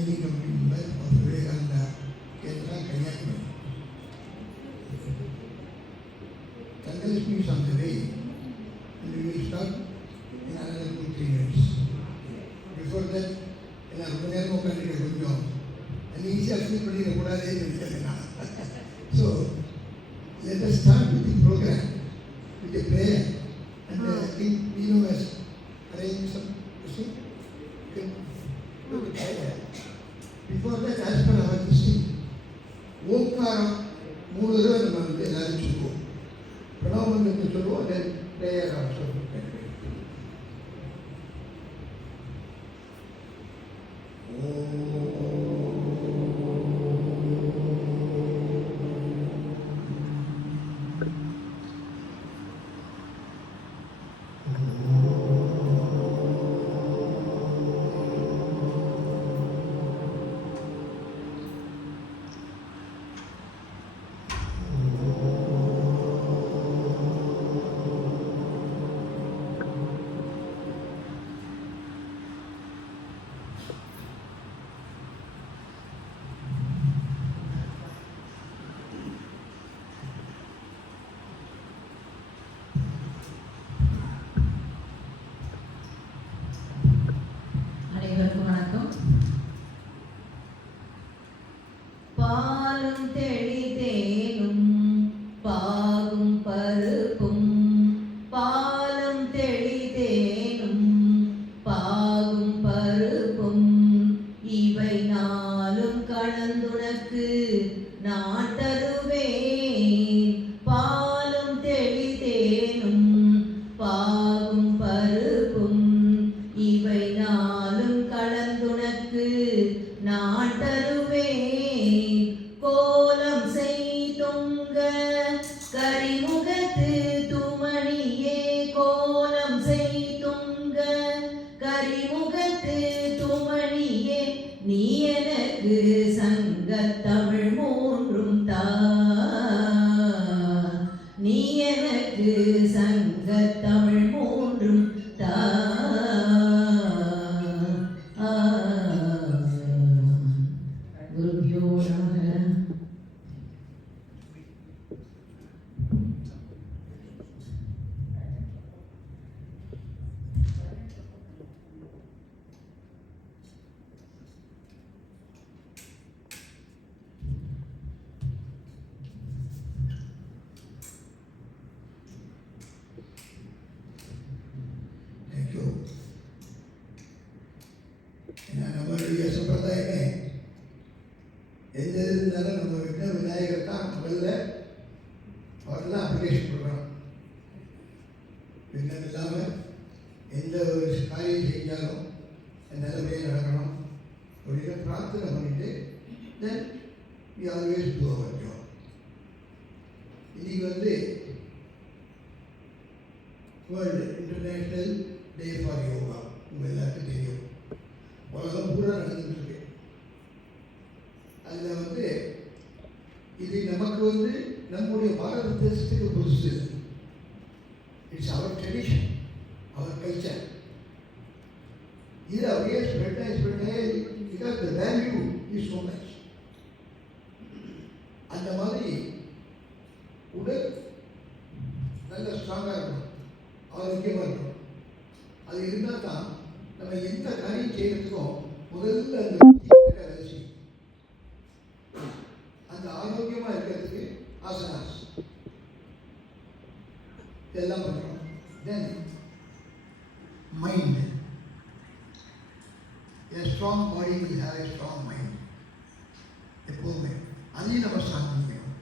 Training Committee member of Vivekananda Kendra, Kanyakumari. Thangalakshmi is on the way, and we will start in another 2-3 minutes. Before that, ரொம்ப நேரம் உட்காந்துட்டு கொஞ்சம் ஈஸியாக feel பண்ணிடக்கூடாதே நினைக்கிறேன். So, let us start with the program, with a prayer. And I think Vino has arranged some, you see, you can try that. Before that, as per our history, ஓங்காரம் 3 தடவை நம்ம எல்லாரும் சொல்லுவோம். பிரணவமந்திரத்தை சொல்லுவோம், then prayer also. பாலும் தெளிதேனும் பாகும் பருப்பும், பாலும் தெளிதேனும் பாகும் பருப்பும், இவை நாளும் கலந்துனக்கு நான் தருவேன். பாலும் தெளிதேனும் பாகும் பருப்பும், இவை நாளும் கலந்துனக்கு நான் தருவேன். கோலம் செய்துங்க கரிமுகத்து துமணியே, கோலம் செய்துங்க கரிமுகத்து துமணியே, நீ எனக்கு சங்கத்தமிழ் 3 தா, நீ எனக்கு சங்கத்தமிழ் 3 தா. குருபியோ நமः. Thank you. நம்மளுடைய சம்பிரதாயமே எந்த இருந்தாலும் நம்ம கிட்ட விநாயகர் தான் முதல்ல அவர் தான் அப்ளிகேஷன் கொடுக்குறோம். விண்ணம் இல்லாமல் எந்த ஒரு காரியம் செஞ்சாலும் நல்லபடியாக நடக்கணும் அப்படின்னு பிரார்த்தனை பண்ணிட்டு then we always do our job. இன்னைக்கு world international day for yoga. உங்கள் எல்லாருக்கும் தெரியும், உலகம் பூரா நடந்துகிட்டு இருக்கு. அதில் இது நமக்கு நம்முடைய பாரத தேசத்துக்கு புதுசு. It's our tradition, our culture. இது அப்படியே spread because the value is so much. அந்த மாதிரி உடல் நல்ல ஸ்ட்ராங்காக இருக்கணும், ஆரோக்கியமாக இருக்கணும். அது இருந்தால் தான் நம்ம எந்த காரியம் செய்யறதுக்கும் முதல்ல அந்த ஆரோக்கியமாக இருக்கிறதுக்கு ஆசனாஸ் இதெல்லாம் பண்ணுறோம். தென் mind, a strong body will have a strong mind. எப்போதுமே அதையும் நம்ம ஸ்ட்ராங் பண்ணிக்கணும்.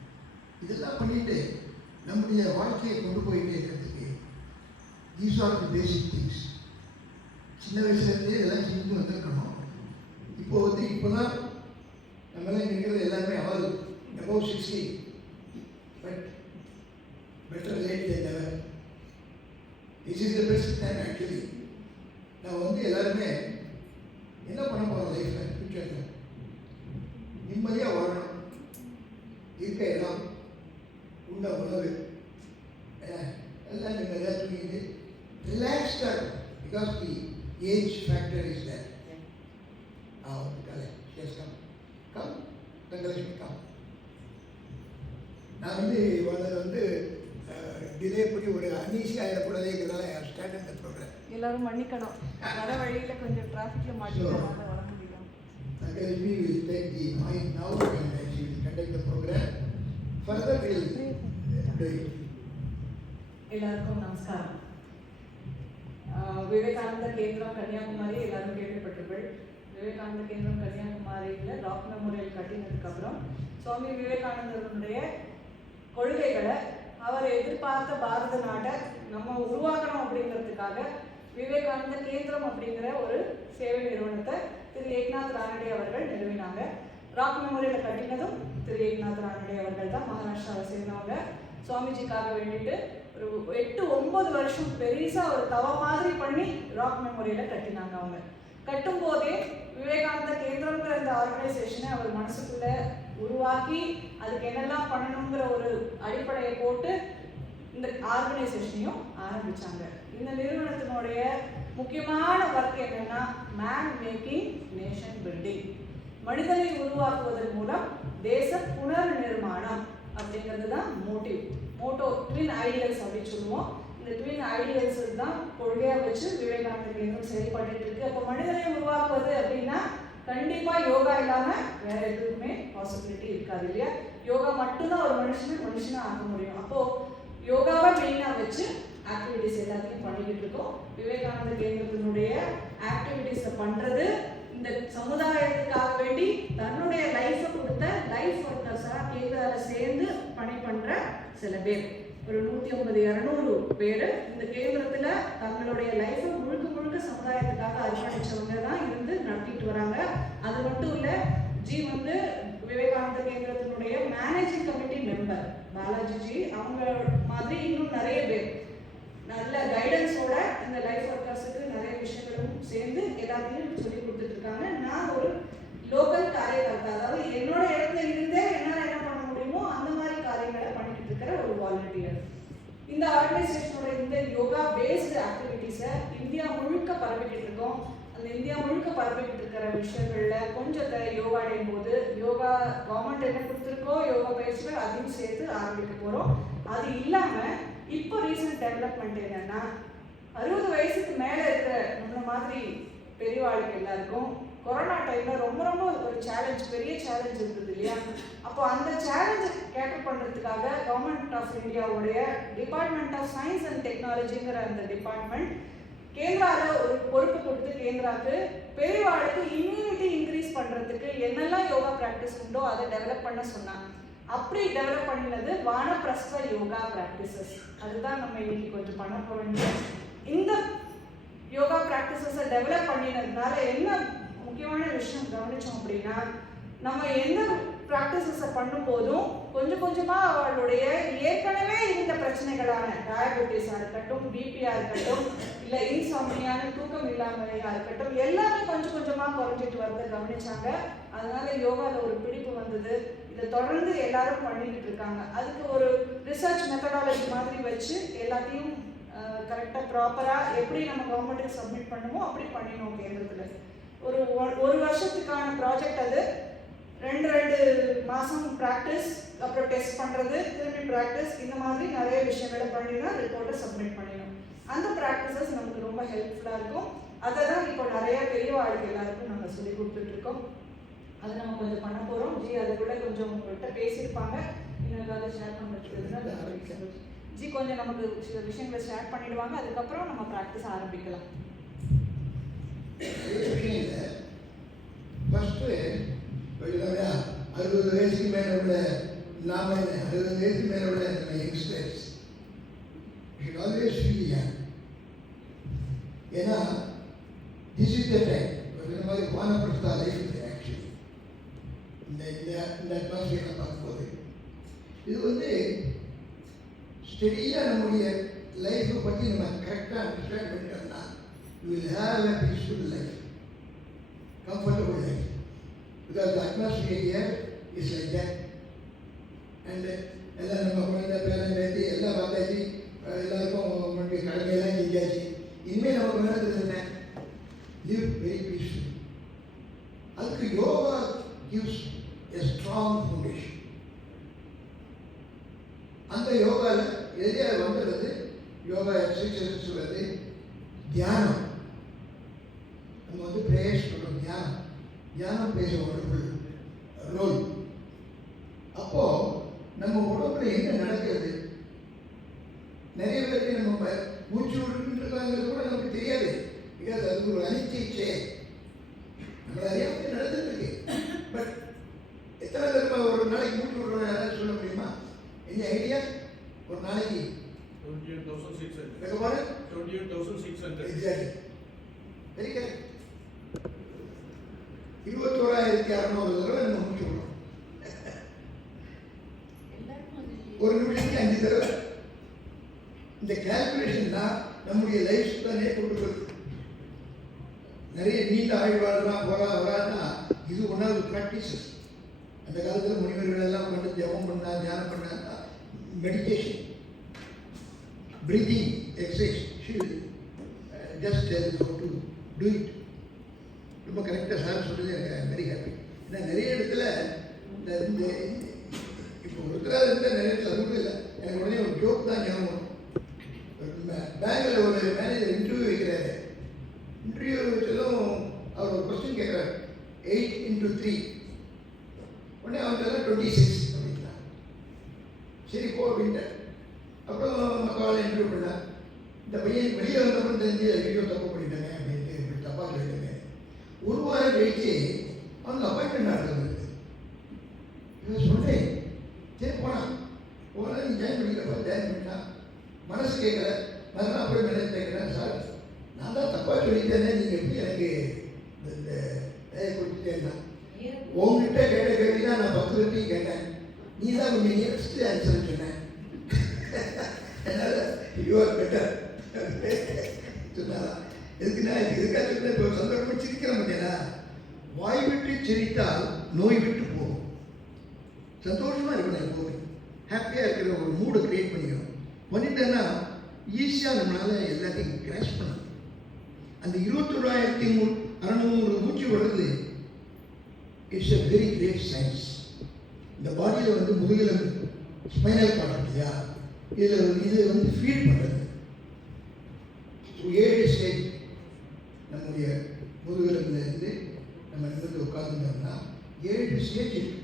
இதெல்லாம் பண்ணிட்டு நம்முடைய வாழ்க்கையை கொண்டு போயிட்டே இருக்கிறதுக்கு these are the basic things. சின்ன வயசுலேருந்தே இதெல்லாம் செஞ்சு வந்திருக்கணும். இப்போ தான் நம்மளாம் இருக்கிறது எல்லாமே above 60, but better late then never. This is the best time actually. நான் எல்லாருமே என்ன பண்ண போகிறோம் லைஃப்பில், ஃபியூச்சரில் நிம்மதியாக வாழணும். இருக்க இடம், உண்ட உணவு எல்லாம் நிம்மதியாக தூங்கிட்டு ரிலாக்ஸ்டாக, because the age factor is there. Yes, come. Come. Thangalakshmi, come. நான் வந்து டிலே பண்ணி ஒரு அனீசி ஆகிடக்கூடாதுங்கிறதால ஸ்டார்ட் இந்த ப்ரோக்ராம். எல்லாரும் மன்னிக்கணும், வர வழியில் கொஞ்சம் டிராஃபிக்கில் மாட்டிக்கிறதுனால வர முடியும். Thangalakshmi will take the mic now and she will conduct the program. Further we will do it. எல்லாருக்கும் நமஸ்காரம். விவேகானந்த கேந்திரம் கன்னியாகுமரி எல்லாரும் கேள்விப்பட்டிருப்பீர்கள். விவேகானந்த கேந்திரம் கன்னியாகுமரியில் ராக் மெமோரியல் கட்டினதுக்கப்புறம் சுவாமி விவேகானந்தருடைய கொள்கைகளை அவர் எதிர்பார்த்த பாரத நாட்டை நம்ம உருவாக்கணும் அப்படிங்கிறதுக்காக விவேகானந்த கேந்திரம் அப்படிங்கிற ஒரு சேவை நிறுவனத்தை திரு ஏக்நாத் ரானடே அவர்கள் நிறுவினாங்க. ராக் மெமோரியலை கட்டினதும் திரு ஏக்நாத் ரானடே அவர்கள் தான். மகாராஷ்டிராவை சேர்ந்தவங்க. சுவாமிஜிக்காக வேண்டிட்டு ஒரு 8-9 வருஷம் பெருசா ஒரு தவ மாதிரி பண்ணி ராக் மெமோரியலை கட்டினாங்க. அவங்க கட்டும் போதே விவேகானந்த கேந்திரங்கிற இந்த ஆர்கனைசேஷனை அவர் மனசுக்குள்ள உருவாக்கி அதுக்கு என்னெல்லாம் பண்ணணுங்கிற ஒரு அடிப்படையை போட்டு இந்த ஆர்கனைசேஷனையும் ஆரம்பிச்சாங்க. இந்த நிறுவனத்தினுடைய முக்கியமான ஒர்க் என்னன்னா மேன் மேக்கிங் நேஷன் பில்டிங், மனிதனை உருவாக்குவதன் மூலம் தேச புனர் நிர்மாணம் அப்படிங்கிறது தான் மோட்டோ ட்வின் ஐடியல்ஸ் அப்படின்னு சொல்லுவோம். இந்த ட்வின் ஐடியல்ஸ் தான் கொள்கையாக வச்சு விவேகானந்த கேந்திரம் செயல்பட்டு இருக்கு. அப்போ மனிதனை உருவாக்குவது அப்படின்னா கண்டிப்பா யோகா இல்லாம வேற எதுவுமே பாசிபிலிட்டி இருக்காது இல்லையா? யோகா மட்டும்தான் ஒரு மனுஷனா ஆக முடியும். அப்போ யோகாவை மெயினா வச்சு ஆக்டிவிட்டிஸ் எல்லாத்தையும் பண்ணிக்கிட்டு இருக்கோம். விவேகானந்த கேந்திரத்தினுடைய ஆக்டிவிட்டிஸை பண்றது இந்த சமுதாயத்துக்காக வேண்டி தன்னுடைய லைஃபை கொடுத்த லைஃப் ஒர்க்கர்ஸா கேந்திரால சேர்ந்து பணி பண்ற சில பேர், ஒரு 150-200 பேர் இந்த கேந்திரத்துல தங்களுடைய லைஃபை முழுக்க சமுதாயத்துக்காக அர்ப்பணிச்சவங்க தான் இருந்து நடத்திட்டு வராங்க. அது மட்டும் இல்ல, ஜி வந்து விவேகானந்த கேந்திரத்தினுடைய மேனேஜிங் கமிட்டி மெம்பர் பாலாஜி, அவங்க மாதிரி இன்னும் நிறைய பேர் நல்ல கைடன்ஸோட இந்த லைஃப் ஒர்க்கர்ஸுக்கு நிறைய விஷயங்களும் சேர்ந்து எல்லாத்தையும் சொல்லி கொடுத்துட்டு இருக்காங்க. நான் ஒரு லோக்கல் காரியகர்த்தா, அதாவது என்னோட இடத்துல இருந்தே என்னால் என்ன பண்ண முடியுமோ அந்த மாதிரி காரியங்களை பண்ணிட்டு இருக்கிற ஒரு வாலண்டியர். இந்த ஆர்கனைசேஷனோட இந்த யோகா பேஸ்டு ஆக்டிவிட்டிஸை இந்தியா முழுக்க பரவிக்கிட்டு இருக்கோம். அந்த இந்தியா முழுக்க பரவிக்கிட்டு இருக்கிற விஷயங்கள்ல கொஞ்சத்தை யோகா அடையும் போது யோகா கவர்மெண்ட் என்ன கொடுத்துருக்கோ யோகா பயிற்சிகள் அதையும் சேர்த்து ஆரம்பிக்க போகிறோம். அது இல்லாமல் இப்போ ரீசன்ட் டெவலப்மெண்ட் என்னன்னா 60 வயசுக்கு மேலே இருக்கிற நம்மள மாதிரி பெரியவாளுக்கு எல்லாருக்கும் கொரோனா டைம்ல ரொம்ப ஒரு சேலஞ்ச், பெரிய சேலஞ்ச் இருந்தது இல்லையா? அப்போ அந்த சேலஞ்சை கேட்டர் பண்ணுறதுக்காக கவர்மெண்ட் ஆஃப் இந்தியாவுடைய டிபார்ட்மெண்ட் ஆஃப் சயின்ஸ் அண்ட் டெக்னாலஜிங்கிற அந்த டிபார்ட்மெண்ட் கேந்திராவில் ஒரு பொறுப்பு கொடுத்து கேந்திராவுக்கு பெரியவாளுக்கு இம்யூனிட்டி இன்க்ரீஸ் பண்ணுறதுக்கு என்னெல்லாம் யோகா ப்ராக்டிஸ் உண்டோ அதை டெவலப் பண்ண சொன்னாங்க. அப்படி டெவலப் பண்ணினது வானப்பிரஸ்த யோகா ப்ராக்டிசஸ். அதுதான் நம்ம இன்னைக்கு கொஞ்சம் பண்ண போகிறோம். இந்த யோகா ப்ராக்டிசஸை டெவலப் பண்ணினதுனால என்ன முக்கியமான விஷயம் கவனித்தோம் அப்படின்னா, நம்ம எந்த ப்ராக்டிசஸை பண்ணும்போதும் கொஞ்சமாக அவளுடைய ஏற்கனவே இருந்த பிரச்சனைகளான டயபெட்டிஸாக இருக்கட்டும், பிபியாக இருக்கட்டும், இல்லை இன்சாம்னியான தூக்கம் இல்லாமலையாக இருக்கட்டும், எல்லாமே கொஞ்சமாக குறைஞ்சிட்டு வரதை கவனிச்சாங்க. அதனால யோகாவில் ஒரு பிடிப்பு வந்தது. இதை தொடர்ந்து எல்லாரும் பண்ணிக்கிட்டு இருக்காங்க. அதுக்கு ஒரு ரிசர்ச் மெத்தடாலஜி மாதிரி வச்சு எல்லாத்தையும் கரெக்டாக ப்ராப்பராக எப்படி நம்ம கவர்மெண்ட்டுக்கு சப்மிட் பண்ணுமோ அப்படி பண்ணினோம் கேந்திரத்தில். ஒரு வருஷத்துக்கான ப்ராஜெக்ட் அது. 2 மாதம் ப்ராக்டிஸ், அப்புறம் டெஸ்ட் பண்ணுறது, திரும்பி ப்ராக்டிஸ், இந்த மாதிரி நிறைய விஷயங்களை பண்ணி தான் ரிப்போர்ட்டை சப்மிட் பண்ணிடணும். அந்த ப்ராக்டிசஸ் நமக்கு ரொம்ப ஹெல்ப்ஃபுல்லாக இருக்கும். அதை தான் இப்போ நிறையா பெரியவாளுக்கு எல்லாருக்கும் நாங்கள் சொல்லி கொடுத்துட்ருக்கோம். அதை நம்ம கொஞ்சம் பண்ண போகிறோம். ஜி அதுக்குள்ளே கொஞ்சம் உங்கள்கிட்ட பேசியிருப்பாங்க, இன்னொரு ஷேர் பண்ணுறதுக்கு ஜி கொஞ்சம் நமக்கு சில விஷயங்களை ஷேர் பண்ணிடுவாங்க. அதுக்கப்புறம் நம்ம ப்ராக்டிஸ் ஆரம்பிக்கலாம். ஃபஸ்ட்டு 60 வயசுக்கு மேலே உள்ள நாம 60 வயசுக்கு மேலே உள்ள youngsters should always feel young. ஏன்னா திஸ் இஸ் த டைம். இந்த மாதிரி வானப்பிரஸ்தா லைஃப் இது ஆக்சுவலி இந்த அட்மாஸ்பியரை பார்க்கும்போது இது வந்து ஸ்டெடியாக நம்முடைய லைஃப்பை பற்றி நம்ம கரெக்டாக அண்டர்ஸ்டாண்ட் பண்ணிட்டோம்னா you will have a peaceful life, comfortable life, because the atmosphere here is like that. And எல்லாம் நம்ம குழந்தை பேரன் பேத்தி எல்லாம் பார்த்தாச்சு, எல்லாருக்கும் நம்மளுடைய கடமையெல்லாம் செஞ்சாச்சு. இனிமேல் நமக்கு வேணுறது என்ன? Live very peaceful. அதுக்கு yoga gives a strong foundation. அந்த யோகாவில் எதிரே வந்துடுறது யோகா எக்ஸசைஸ் வருது, தியானம். நம்ம வந்து பிரேயர்ஸ் பண்ணுறோம், தியானம் பேச ஒரு ரோல். அப்போ நம்ம உடம்புல என்ன நடக்கிறது, நிறைய பேருக்கு நம்ம மூச்சு விட்டுருக்காங்கிறது கூட நமக்கு தெரியாது. பிகாஸ் அது ஒரு அனிச்சை நம்மளை அறியாமல் நடந்துட்டு இருக்கு. பட் எத்தனை தடவை ஒரு நாளைக்கு மூச்சு விடுறோம் யாராவது சொல்ல முடியுமா? என்ன ஐடியா? ஒரு நாளைக்கு 28,600. 28,600. Exactly, very correct. 21,600 தடவை நம்ம மூச்சு விடுறோம். ஒரு நிமிஷத்துக்கு 5 தடவை. இந்த கால்குலேஷன் தான் நம்முடைய லைஃப் ஸ்பேனே கொண்டு வருது. நிறைய நீண்ட ஆய்வாளர்லாம் வராதுன்னா இது ஒன்றாவது ப்ராக்டிசஸ். அந்த காலத்தில் முனிவர்கள் எல்லாம் கொண்டு ஜபம் பண்ணா, தியானம் பண்ணா, meditation, breathing exercise. Just tell how to do it. ரொம்ப கரெக்டாக சார் சொல்கிறது எனக்கு வெரி ஹாப்பி. ஏன்னா நிறைய இடத்துல இந்த இப்போ ஒருத்தராக இருந்த நிறைய இடத்துல அது கூட இல்லை. எனக்கு உடனே ஒரு ஜோக் தான் ஞாபகம். பேங்கில் ஒரு மேனேஜர் இன்டர்வியூ வைக்கிறாரு. இன்டர்வியூ வச்சதும் அவர் ஒரு கொஸ்டின் கேட்குறாரு, 8 into 3. உடனே அவங்கெல்லாம் 26 அப்படின்னா சரி போ அப்படின்ட்டார். அப்புறம் மக்கள் இன்டர்வியூ பண்ணார். இந்த பையன் வெளியே வந்தப்பறம் தெரிஞ்சு வீடியோ தப்பு பண்ணிட்டாங்க அப்படின்ட்டு இப்படி தப்பாக கேட்டாங்க. ஒரு வாரம் கழிச்சு அவங்க அப்பாயின்மெண்ட் ஆகிறது. இவன் சொல்கிறேன் சரி போனான். நீ ஜாயின் பண்ணிக்கிறப்ப ஜாயின் பண்ணிட்டான். மனசு கேட்கல. மறுநாள் போய் மேலே கேட்குறேன், சார் நான் தான் தப்பாக சொல்லிட்டேனே, நீங்கள் எப்படி எனக்கு இந்த வேலையை கொடுத்துட்டேன்னா உங்ககிட்ட கேட்ட கேள்வி தான் நான் 10 பேர்த்தையும் கேட்டேன். நீ தான் கொஞ்சம் நியரஸ்ட் ஆன்சர் சொன்னேன். அதனால் யூஆர் பெட்டர் சொன்னாரா? எதுக்குன்னா இதுக்காக சொன்ன இப்போ சந்தர்ப்பம் சிரிக்கிற முடியல. வாய் விட்டு சிரித்தால் நோய் விட்டு போகும். சந்தோஷமாக இருக்கணும், எப்போவுமே ஹாப்பியாக இருக்கிற ஒரு மூடை க்ரியேட் பண்ணிக்கணும். பண்ணிட்டேன்னா ஈஸியாக நம்மளால் எல்லாத்தையும் கிராஷ் பண்ணணும். அந்த 21,600 மூச்சு வர்றது it's a very great science. இந்த பாடியில் வந்து முதுகெலும்பு ஸ்பைனல் கார்டு இல்லையா, இது வந்து ஃபீல் பண்ணுறது. 7 ஸ்டேஜ் நம்முடைய முதுகெலும்புலேருந்து நம்ம நிமிர்ந்து உட்கார்ந்துட்டோம்னா 7 ஸ்டேஜ் இருக்கு.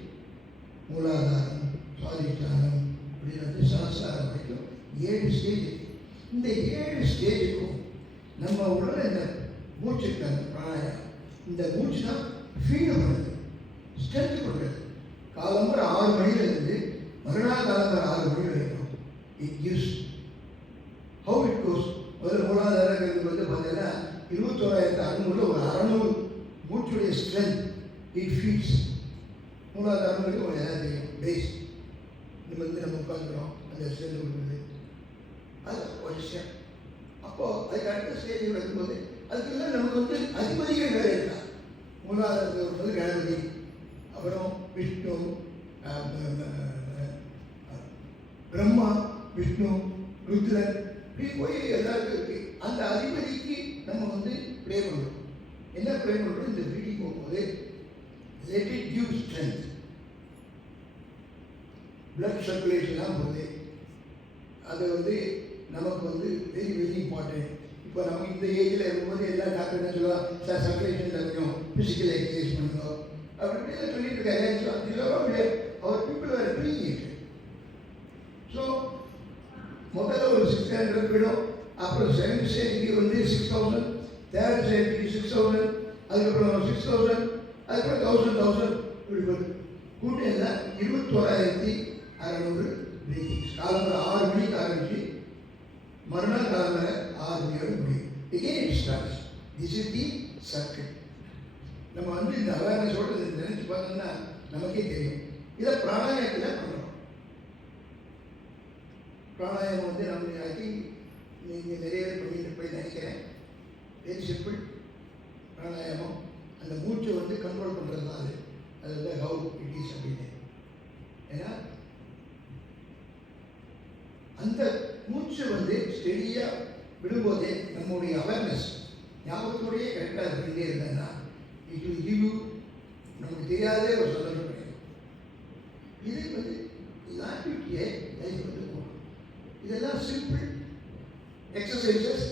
மூலாதாரம், சுவாதிஷ்டானம் அப்படின்னு வந்து சஹஸ்ராரம் வரைக்கும் 7 ஸ்டேஜ். இந்த 7 ஸ்டேஜுக்கும் நம்ம உள்ள இந்த மூச்சு இருக்காங்க பிராணாயம், இந்த மூச்சு தான் ஃபீல் பண்ணுறது, ஸ்ட்ரென்த் பண்ணுறது. காலம்பர 6 மணிலேருந்து மறுநாள் காலம்பர 6 மணி வரைக்கும் it gives how it goes. முதல்ல மூலாதாரங்கிறது வந்து பார்த்தீங்கன்னா 21,600 ஒரு 600 மூச்சுடைய ஸ்ட்ரென்த் இட் ஃபீல்ஸ். மூலாதாரங்கிறது ஒரு எல்லாம் தெரியும், பேஸ். நம்ம வந்து நம்ம உட்காந்துக்கிறோம், அந்த ஸ்ட்ரென்த் கொடுக்குறது, அது ஒரு விஷயம். அப்போது அதுக்கு அடுத்த ஸ்டேஜ் வரும்போது அதுக்கெல்லாம் நமக்கு வந்து அதிபதிகள் வேறு இருக்கா. மூலாதாரத்தில் வரும்போது கணபதி, அப்புறம் விஷ்ணு, பிரம்மா, விஷ்ணு, ருத்ரன், இப்படி போய் எல்லாருக்கும் இருக்கு. அந்த அதிபதிக்கு நம்ம வந்து ப்ரே பண்ணுறோம். என்ன ப்ரே பண்ணுறோம்? இந்த ப்ரீடிங் போகும்போது let it give strength. blood circulationலாம் போகுது. அது வந்து நமக்கு வந்து வெரி வெரி இம்பார்ட்டன்ட். இப்போ நம்ம இந்த ஏஜில் இருக்கும்போது எல்லா டாக்டர் என்ன சொல்லுவாங்க, சார் சர்க்குலேஷன் கொஞ்சம் ஃபிசிக்கல் எக்ஸசைஸ் பண்ணுங்க அப்படி இப்படி சொல்லிட்டு இருக்காங்க. அவர் பீப்புள் வேறு டூயிங் இட். ஸோ முதல்ல ஒரு 600 போயிடும். அப்புறம் 7th ஸ்டேஜுக்கு வந்து 6,000, 3rd ஸ்டேஜுக்கு 6,000, அதுக்கப்புறம் 6,000, அதுக்கப்புறம் 1,000 இப்படி போகுது. கூட்டம் எல்லாம் 21,600 பிரீத்திங்ஸ். காலம்பர 6 மணிக்கு ஆரம்பிச்சு மறுநாள் காலம்பர 6 மணியோட முடியும். Again it starts. This is the circle. நம்ம வந்து இந்த அவேர்னஸோடு நினைச்சு பார்த்தோம்னா நமக்கே தெரியும். இதை பிராணாயாமத்தில் பண்ணுறோம். பிராணாயாமம் வந்து நம்ம ஐ திங்க் நீங்கள் நிறைய பேர் பண்ணிட்டு போய் நினைக்கிறேன். Very simple. பிராணாயாமம் அந்த மூச்சை வந்து கண்ட்ரோல் பண்ணுறது தான். அது வந்து ஹவு இட் இஸ் அப்படின்னு. ஏன்னா அந்த மூச்சு வந்து ஸ்டெடியாக விடும்போதே நம்முடைய அவேர்னஸ் ஞாபகத்தோடையே கரெக்டாக இருந்துகிட்டே இருந்தேன்னா இட் வில் கிவ் யூ நமக்கு தெரியாதே ஒரு சந்தோஷம் கிடைக்கும். இது வந்து லாக்டிவிட்டியை லைஃப் வந்து போகும். இதெல்லாம் சிம்பிள் எக்ஸசைசஸ்.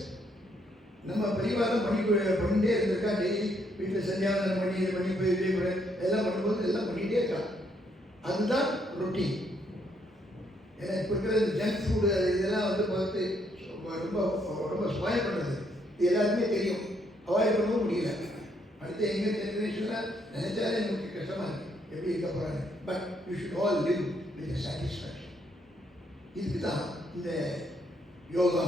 நம்ம பரிவாரம் பண்ணிட்டே இருந்திருக்கா. டெய்லி வீட்டில் சந்தியாவதனம் பண்ணி இது பண்ணி போய் எல்லாம் பண்ணும்போது எல்லாம் பண்ணிகிட்டே இருக்கான். அதுதான் ரொட்டீன். ஏன்னா இப்போ இருக்கிற ஜங்க் ஃபுட்டு அது இதெல்லாம் வந்து பார்த்து ரொம்ப ரொம்ப ஸ்பாயில் பண்ணுறது. இது எல்லாருக்குமே தெரியும். அவாய்ட் பண்ணவும் முடியல. அடுத்த எங்கள் ஜென்ரேஷனில் நினைச்சாலே நமக்கு கஷ்டமாக இருக்குது எப்படி இருக்க போகிறாங்க. But you should all live with satisfaction. இதுக்கு தான் இந்த யோகா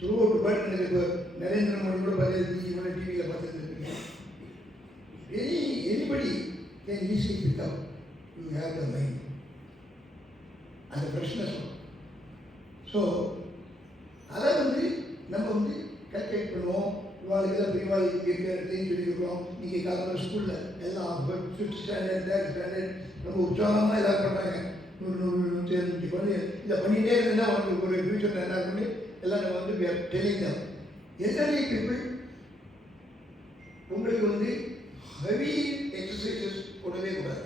த்ரூ அவுட் வேர்ல்ட். எனக்கு இப்போ நரேந்திர மோடி கூட பார்த்து டிவியில் பார்த்துட்டு இருக்கீங்க. Anybody can easily pick up. You have the mind அந்த ஃப்ரெஷ்னஸ். ஸோ அதை வந்து நம்ம வந்து கல்குலேட் பண்ணுவோம். இவாளுக்கெல்லாம் பெரியவாளுக்கு இருக்கிறதையும் சொல்லியிருக்கிறோம். நீங்கள் காலத்தில் ஸ்கூலில் எல்லாம் 5th ஸ்டாண்டர்ட் 3rd ஸ்டாண்டர்ட் ரொம்ப உற்சாகமாக எல்லாம் பண்ணுறாங்க. 100-150 பண்ணி இதை பண்ணிகிட்டே இருந்தால் அவனுக்கு ஒரு ஃபியூச்சர் என்ன பண்ணி எல்லாம் நம்ம வந்து டெல்லிங் தான். எல்டர்லி பீப்புள் உங்களுக்கு வந்து ஹெவி எக்ஸசைசஸ் கூடவே கூடாது.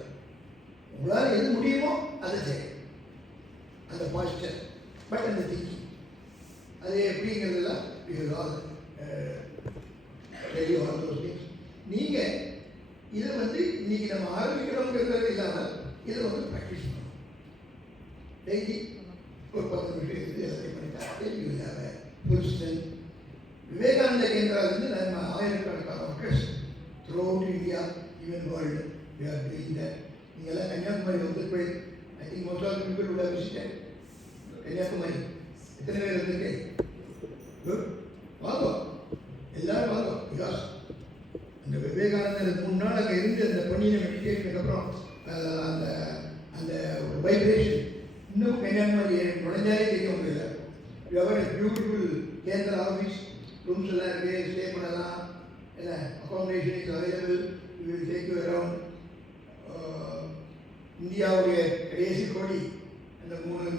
உங்களால் எது முடியுமோ அதை செய்ய. அந்த பாஸ்டர் பட் அந்த திங்கிங் அது எப்படிங்கிறதுலாம் நீங்கள் இதை வந்து இன்னைக்கு நம்ம ஆரம்பிக்கிறோங்கிறது இல்லாமல் இதை வந்து ப்ராக்டிஸ் பண்ணணும். டெய்லி ஒரு 10 நிமிஷம் இருந்து எல்லாத்தையும் பண்ணிட்டாங்க. Full strength. விவேகானந்த கேந்திராவிலிருந்து நம்ம ஆயிரக்கணக்கான மக்கள் throughout India even world we are doing that. நீங்கள்லாம் கன்னியாகுமரி வந்து போய் I think most of people would have visited Kanyakumari. எத்தனை பேர் வந்திருக்கேன்? குட். வாங்க எல்லாரும் வாங்க. பிகாஸ் அந்த விவேகானந்தர் 3 நாள் அங்கே இருந்து அந்த பண்ணின மெடிடேஷனுக்கு அப்புறம் அந்த அந்த வைப்ரேஷன் இன்னும் கன்னியாகுமரி நுழைஞ்சாலே தெரியும். உங்களுக்கு எவர் பியூட்டிஃபுல் கேந்திர ஆஃபீஸ் ரூம்ஸ் எல்லாம் இருக்குது. ஸ்டே பண்ணலாம். இல்லை accommodation is available. You will take you around. இந்தியாவுடைய கடைசி கோடி அந்த 3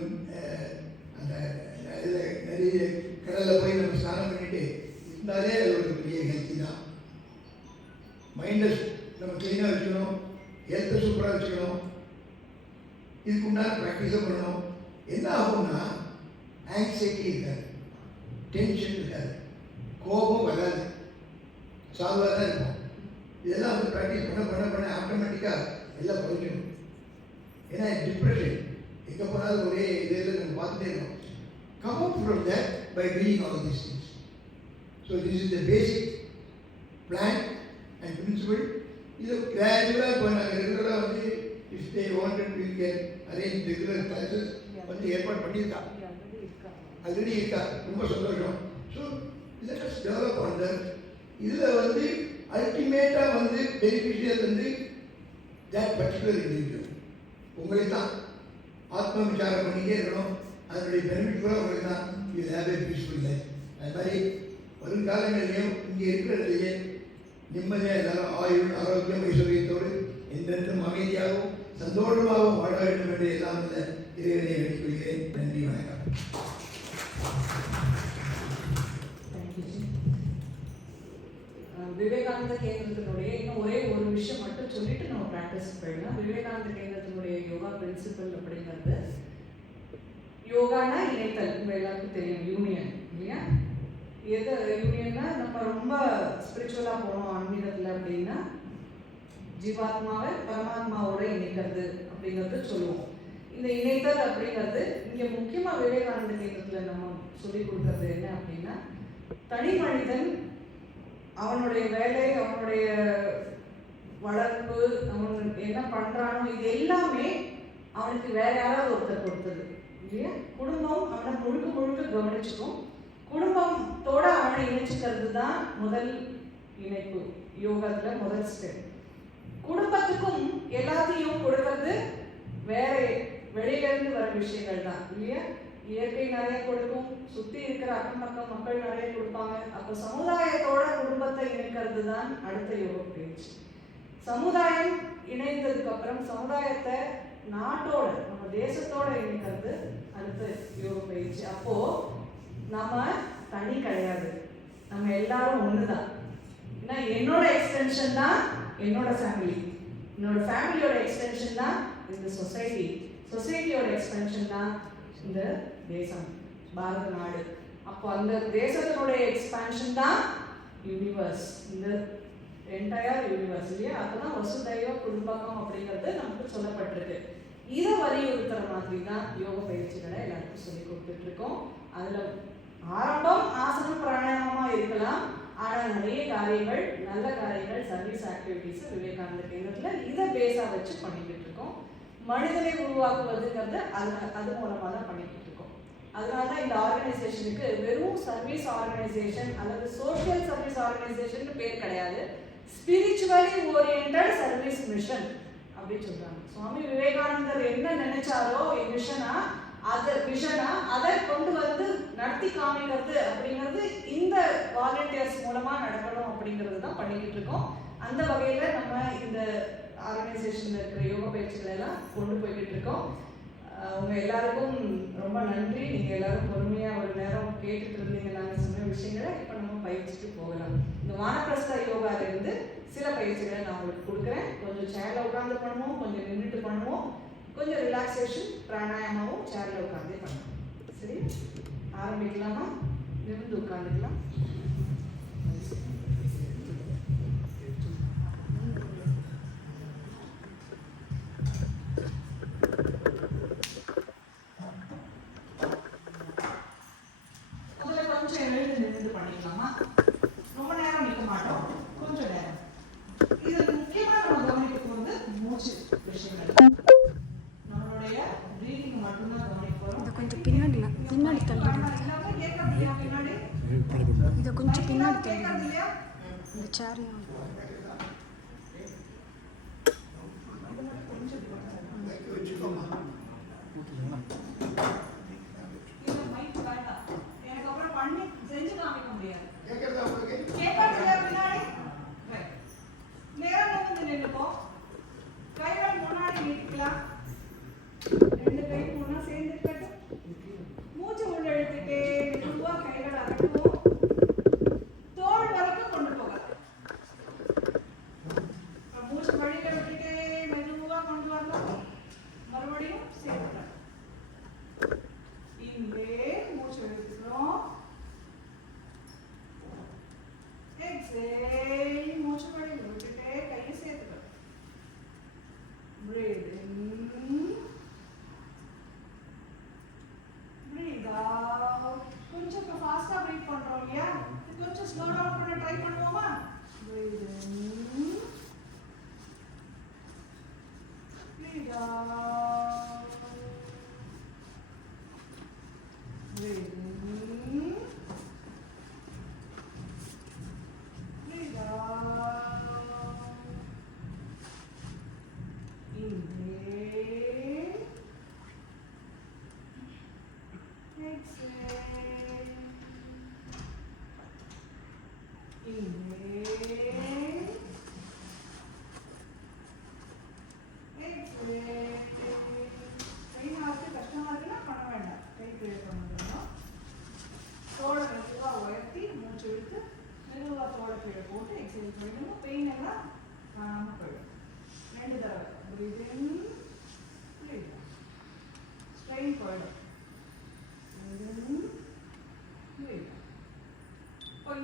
அந்த நிறைய கடலில் போய் நம்ம ஸ்நானம் பண்ணிட்டு இருந்தாலே அது ஒரு பெரிய ஹெல்த்தி தான். மைண்டை நம்ம க்ளீனாக வச்சுக்கணும். ஹெல்த்தை சூப்பராக வச்சுக்கணும். இதுக்கு உண்டான ப்ராக்டிஸை பண்ணணும். என்ன ஆகும்னா ஆங்ஸைட்டி இருக்காது, டென்ஷன் இருக்காது, கோபம் வராது, சால்வாக தான் இருக்கும். இதெல்லாம் வந்து ப்ராக்டிஸ் பண்ண ஆட்டோமேட்டிக்காக எல்லாம் குறைக்கணும். ஏன்னா டிப்ரெஷன் எங்கே போனாலும் ஒரே இதில் நம்ம பார்த்துட்டே இருக்கோம். Come out from that by doing all these things. So this is the basic plan and principle. இது கிராஜுவலாக இப்போ நாங்கள் ரெகுலராக வந்து if they wanted we can arrange regular classes வந்து ஏற்பாடு பண்ணியிருக்காங்க. ஆல்ரெடி இருக்கா. ரொம்ப சந்தோஷம். So let us develop on that. இதில் வந்து அல்டிமேட்டாக வந்து பெனிஃபிஷியல் வந்து தட் பர்டிகுலர் இண்டிவிஜுவல் உங்களுக்கு தான். ஆத்ம விசாரம் பண்ணிக்கிட்டே இருக்கணும். அதனுடைய பெனிஃபிட் கூட உங்களுக்கு தான். You have A peaceful life. அது மாதிரி வருங்காலங்களிலையும் இங்கே இருக்கிறதுலையே நிம்மதியாக எல்லாரும் ஆயுள் ஆரோக்கியம் ஐஸ்வர்யத்தோடு என்றென்றும் அமைதியாகவும் சந்தோஷமாகவும் வாழ வேண்டும் என்று எல்லாம் இந்த இறைவனை வேண்டிக் கொள்கிறேன். நன்றி, வணக்கம். விவேகானந்த கேந்திரத்தினுடைய இன்னும் ஒரே ஒரு விஷயம் மட்டும் சொல்லிட்டு நம்ம ப்ராக்டிஸ் பண்ணலாம். விவேகானந்த கேந்திரத்தினுடைய யோகா பிரின்சிபல் அப்படிங்கிறது, யோகானா இணைத்தல். உங்கள் எல்லாருக்கும் தெரியும், யூனியன் இல்லையா? எது யூனியன்னா நம்ம ரொம்ப ஸ்பிரிச்சுவலாக போனோம் ஆன்மீகத்தில் அப்படின்னா ஜீவாத்மாவை பரமாத்மாவோட இணைக்கிறது அப்படிங்கிறது சொல்லுவோம். இந்த இணைத்தல் அப்படிங்கிறது இங்கே முக்கியமாக விவேகானந்த கேந்திரத்தில் நம்ம சொல்லிக் கொடுக்கறது என்ன அப்படின்னா, தனி மனிதன் அவனுடைய வேலை, அவனுடைய வளர்ப்பு, அவன் என்ன பண்ணுறானோ இது எல்லாமே அவனுக்கு வேற யாராவது ஒருத்தர் கொடுத்தது இல்லையா? குடும்பம் அவனை முழுக்க முழுக்க கவனிச்சுக்கும். குடும்பத்தோடு அவனை இணைச்சிக்கிறது தான் முதல் இணைப்பு. யோகத்தில் முதல் ஸ்டெப். குடும்பத்துக்கும் எல்லாத்தையும் கொடுக்கறது வேற வெளியிலேருந்து வர விஷயங்கள் தான் இல்லையா? இயற்கை நிறைய கொடுக்கும், சுற்றி இருக்கிற அக்கம் பக்கம் மக்கள் நிறைய கொடுப்பாங்க. அப்போ சமுதாயத்தோட குடும்பத்தை இணைக்கிறது தான் அடுத்த யோக பயிற்சி. சமுதாயம் இணைந்ததுக்கு அப்புறம் சமுதாயத்தை நாட்டோட நம்ம தேசத்தோட இணைக்கிறது அடுத்த யோக பயிற்சி. அப்போ நம்ம தனி கிடையாது, நம்ம எல்லாரும் ஒன்று தான். ஏன்னா என்னோட எக்ஸ்டென்ஷன் தான் என்னோட ஃபேமிலி, என்னோட ஃபேமிலியோட எக்ஸ்டென்ஷன் தான் இந்த சொசைட்டி, சொசைட்டியோட எக்ஸ்டென்ஷன் தான் இந்த தேசம், பாரத நாடு. அப்போ அந்த தேசத்தினுடைய எக்ஸ்பான்ஷன் தான் யூனிவர்ஸ், இந்த என்டையர் யூனிவர்ஸ் இல்லையா? அதுதான் வசுதைவ குடும்பகம் அப்படிங்கிறது நமக்கு சொல்லப்பட்டிருக்கு. இதை வலியுறுத்துற மாதிரி தான் யோக பயிற்சிகளை எல்லாருக்கும் சொல்லி கொடுத்துட்டு இருக்கோம். அதுல ஆரம்பம் ஆசனம் பிராணாயாமமா இருக்கலாம், ஆனால் நிறைய காரியங்கள், நல்ல காரியங்கள், சர்வீஸ் ஆக்டிவிட்டிஸ் விவேகானந்த கேந்திரத்துல இதை பேஸா வச்சு பண்ணிக்கிட்டு இருக்கோம். மனிதனை உருவாக்குவதுங்கிறது அது மூலமா தான் பண்ணிக்கிட்டு இருக்கோம். அதனால தான் இந்த ஆர்கனைசேஷனுக்கு வெறும் சர்வீஸ் ஆர்கனைசேஷன் அல்லது சோஷியல் சர்வீஸ் ஆர்கனைசேஷன் பேர் கிடையாது, ஸ்பிரிச்சுவலி ஓரியன்டட் சர்வீஸ் மிஷன் அப்படின்னு சொல்றாங்க. சுவாமி விவேகானந்தர் என்ன நினைச்சாரோ விஷனா அதை கொண்டு வந்து நடத்தி காமிக்கிறது அப்படிங்கிறது இந்த வாலண்டியர்ஸ் மூலமா நடக்கணும் அப்படிங்கிறது தான் பண்ணிக்கிட்டு இருக்கோம். அந்த வகையில நம்ம இந்த ஆர்கனைசேஷன்ல இருக்கிற யோக பயிற்சிகளை எல்லாம் கொண்டு போய்கிட்டு இருக்கோம். உங்க எல்லாருக்கும் ரொம்ப நன்றி. நீங்க எல்லாரும் பொறுமையா ஒரு நேரம் கேட்டுட்டு இருந்தீங்க நாங்கள் சொன்ன விஷயங்களை. இப்போ நம்ம பயிற்சிக்கு போகலாம். இந்த வானப்பிரஸ்த யோகால இருந்து சில பயிற்சிகளை நான் உங்களுக்கு கொடுக்குறேன். கொஞ்சம் சேர்ல உட்காந்து பண்ணுவோம், கொஞ்சம் நின்றுட்டு பண்ணுவோம், கொஞ்சம் ரிலாக்ஸேஷன் பிராணாயாமாவும் சேர்ல உட்காந்தே பண்ணுவோம். சரி, ஆரம்பிக்கலாமா? நிமிர்ந்து உட்காந்துக்கலாம். இதை கொஞ்சம் பின்னாடி தள்ளிடுங்க. இந்த சேரையும்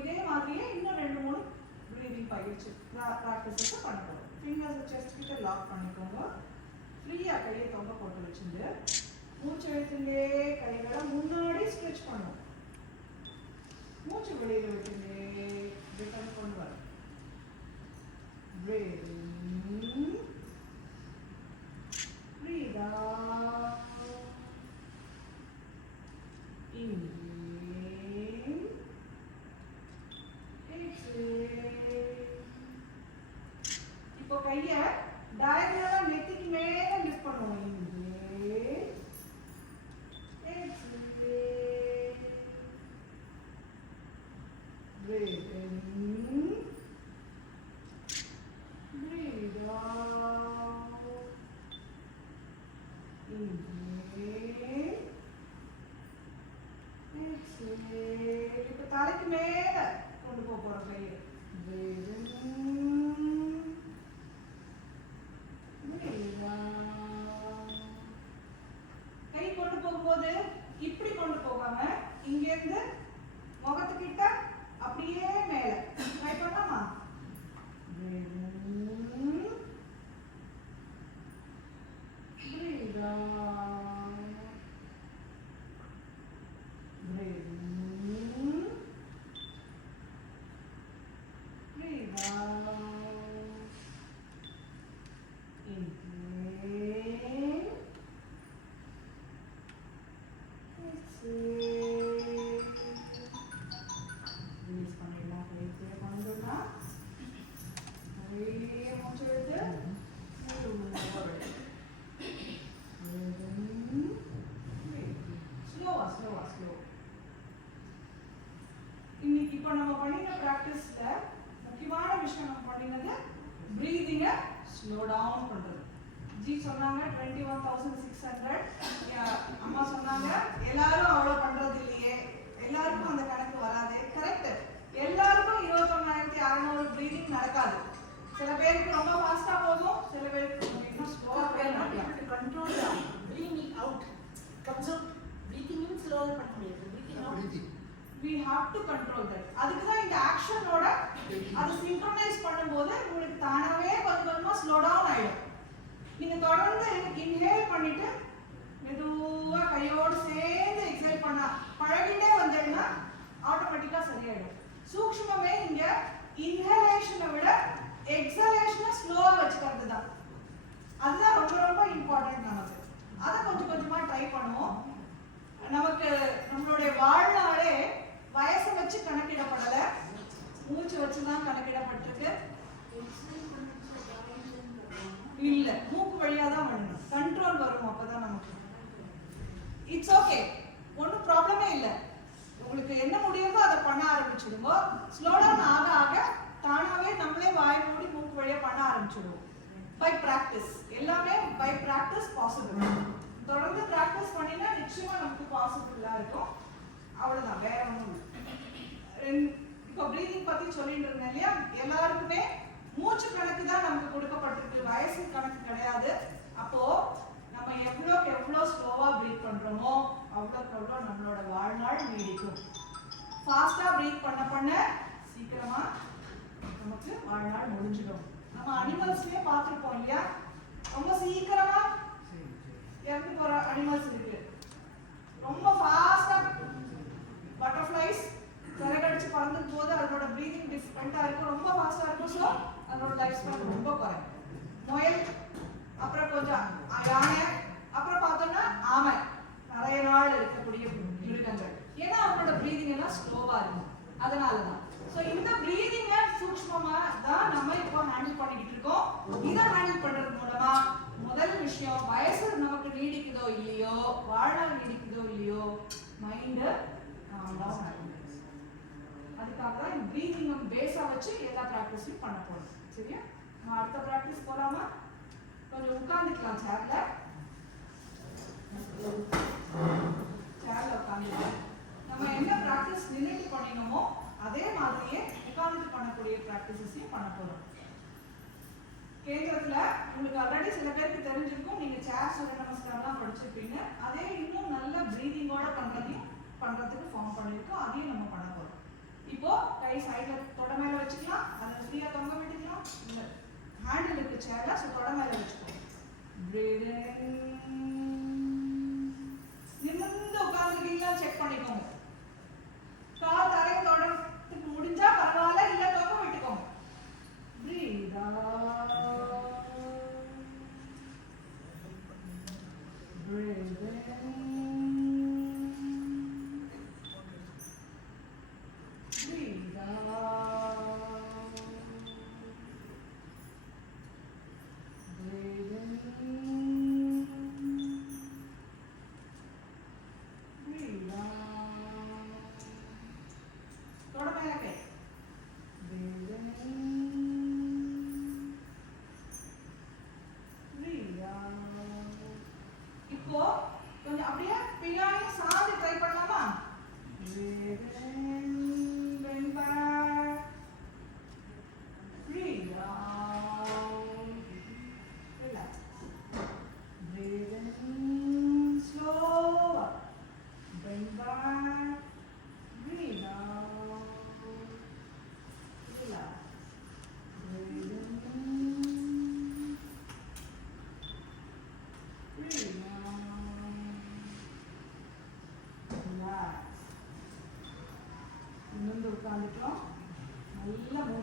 இதே மாதிரியே இன்னும் 2-3 பிரீதிங் பயிற்சி ப்ராக்டிஸஸ் பண்ண போறோம். ஃபிங்கர்ஸ் செஸ்ட் கிட்ட லாக் பண்ணிக்கோங்க. ஃப்ரீயா கையை தொங்க போட்டு வச்சுட்டு மூச்சு இழுத்துட்டே கைகளை முன்னாடி ஸ்ட்ரெச் பண்ணுவோம். மூச்சு வெளியில விட்டுட்டே ரிட்டர்ன் கொண்டு வர. Breathe in, breathe out. Inhale, exhale. இப்போ கையை டயகனலா நெத்திக்கு மேலே லிஃப்ட் பண்ணுவோம். Inhale, exhale. Breathe in, breathe out. Inhale, exhale. இப்போ தலைக்கு மேலே கொண்டு போறோம் கையை. Breathe in, Inhale. Exhale. Release பண்ணிடலாம். கையை கொண்டுடலாம். நிறைய மூச்சு விட்டு ஸ்லோவா ஸ்லோவா ஸ்லோ. இன்னைக்கு இப்போ நம்ம பண்ணின ப்ராக்டிஸ்ல முக்கியமான விஷயம் நம்ம பண்ணினது பிரீதிங்கை ஸ்லோ டவுன் பண்றது. ஜி சொன்னாங்க 21,600. அம்மா சொன்னாங்க எல்லாரும் அவ்வளோ பண்றது இல்லையே, எல்லாருக்கும் அந்த கணக்கு வராது. கரெக்ட், எல்லாருக்கும் 21,600 பிரீதிங் நடக்காது. சில பேருக்கு ரொம்ப ஃபாஸ்டா போகும், சில பேருக்கு இன்னும் ஸ்லோவா போகும். control breathing out comes out breathing in slow பண்ண முடியாது breathing out breathing. we have to control that. அதுக்கு தான் இந்த ஆக்ஷனோட அது சிங்க்ரோனைஸ் பண்ணும்போது உங்களுக்கு தானாவே கொஞ்சம் கொஞ்சமா ஸ்லோ டவுன் ஆயிடும். நீங்க தொடர்ந்து இன்ஹேல் பண்ணிட்டு மெதுவா கையோடு சேர்ந்து எக்ஸேல் பண்ண பழகிட்டே வந்தீங்கன்னா ஆட்டோமேட்டிக்கா சரியாயிடும். சூக்ஷ்மமே இங்க இன்ஹலேஷனை விட எக்ஸலேஷனை ஸ்லோவா வச்சுக்கிறது தான். அதுதான் ரொம்ப ரொம்ப இம்பார்ட்டன்ட் நமக்கு. அதை கொஞ்சம் கொஞ்சமா ட்ரை பண்ணுவோம். நமக்கு நம்மளுடைய வாழ்நாளே வயசை வச்சு கணக்கிடப்படல, மூச்சு வச்சுதான் கணக்கிடப்பட்டிருக்கு. இல்ல, மூக்கு வழியா தான் பண்ணணும். கண்ட்ரோல் வரும், அப்பதான் நமக்கு. இட்ஸ் ஓகே, ஒன்றும் ப்ராப்ளமே இல்லை. உங்களுக்கு என்ன முடியுமோ அதை பண்ண ஆரம்பிச்சிடுங்க. ஸ்லோ டவுன் ஆக ஆக தானாவே நம்மளே வாய் மூடி மூக்கு வழியா பண்ண ஆரம்பிச்சிடுவோம். பை பிராக்டிஸ், எல்லாமே பை பிராக்டிஸ் பாசிபிள். தொடர்ந்து பிராக்டிஸ் பண்ணினா நிச்சயமா நமக்கு பாசிபிளா இருக்கும். அவ்வளவுதான், வேற ஒன்றும் இல்லை. இப்போ பிரீதிங் பத்தி சொல்லிட்டு இருந்தேன் இல்லையா, எல்லாருக்குமே மூச்சு கணக்கு தான் நமக்கு கொடுக்கப்பட்டிருக்கு, வயசு கணக்கு கிடையாது. அப்போ நம்ம எவ்வளோக்கு எவ்வளோ ஸ்லோவா பிரீத் பண்றோமோ அவ்வளோக்கு எவ்வளோ நம்மளோட வாழ்நாள் நீடிக்கும். ஃபாஸ்டா பிரீத் பண்ண பண்ண சீக்கிரமா நமக்கு வாழ்நாள் முடிஞ்சிடும். நம்ம அனிமல்ஸ்லயே பார்த்துருப்போம் இல்லையா, ரொம்ப சீக்கிரமா இறந்து போற அனிமல்ஸ் இருக்கு. ரொம்ப ஃபாஸ்டா பட்டர்ஃப்ளைஸ் சிறகடிச்சு பறந்துட்டு போது அதோட பிரீதிங் டிஃபரெண்டா இருக்கும், ரொம்ப ஃபாஸ்டா இருக்கும். ஸோ அதோட லைஃப் ஸ்பேன் ரொம்ப குறையும். முயல், அப்புறம் கொஞ்சம் யானை, அப்புறம் பார்த்தோம்னா ஆமை, நிறைய நாள் இருக்கக்கூடிய மிருகங்கள். ஏன்னா அவங்களோட பிரீதிங் எல்லாம் ஸ்லோவா இருக்கும், அதனாலதான். ஸோ இந்த பிரீதிங்கை சூக்ஷ்மமா தான் நம்ம இப்போ ஹேண்டில் பண்ணிக்கிட்டு இருக்கோம். இதை ஹேண்டில் பண்றது மூலமா முதல் விஷயம், வயசு நமக்கு நீடிக்குதோ இல்லையோ, வாழ்நாள் நீடிக்குதோ இல்லையோ, மைண்டு அதுக்காக தான் இந்த பிரீதிங் பேஸா வச்சு எல்லா ப்ராக்டிஸையும் பண்ண போறோம். சரியா, நம்ம அடுத்த ப்ராக்டிஸ் போலாமா? கொஞ்சம் உட்காந்துக்கலாம் சேர்ல. சேர்ல உட்காந்துக்கலாம். நம்ம என்ன ப்ராக்டிஸ் நின்றுட்டு பண்ணினோமோ அதே மாதிரியே உட்கார்ந்து பண்ணக்கூடிய ப்ராக்டிசஸையும் பண்ண போறோம். கேந்திரத்துல உங்களுக்கு ஆல்ரெடி சில பேருக்கு தெரிஞ்சிருக்கும், நீங்க சேர் சூரிய நமஸ்காரம்லாம் படிச்சிருப்பீங்க. அதே இன்னும் நல்ல பிரீதிங்கோட பண்றதுக்கு ஃபார்ம் பண்ணிருக்கோம், அதையும் நம்ம பண்ண போறோம். இப்போ கை சைடுல தொட மேல வச்சுக்கலாம், அதை ஃப்ரீயா தொங்க விட்டுக்கலாம். இல்ல ஹேண்டில் இருக்கு சேர்ல, ஸோ தொட மேல வச்சுக்கோங்க. நிமிர்ந்து உட்கார்ந்துருக்கீங்களா செக் பண்ணிக்கோங்க. கால் தரையை தொடர்றதுக்கு முடிஞ்சா பரவாயில்ல, இல்ல தொங்க விட்டுக்கோங்க. Breathe out. Breathe in. Breathe out. Breathe in.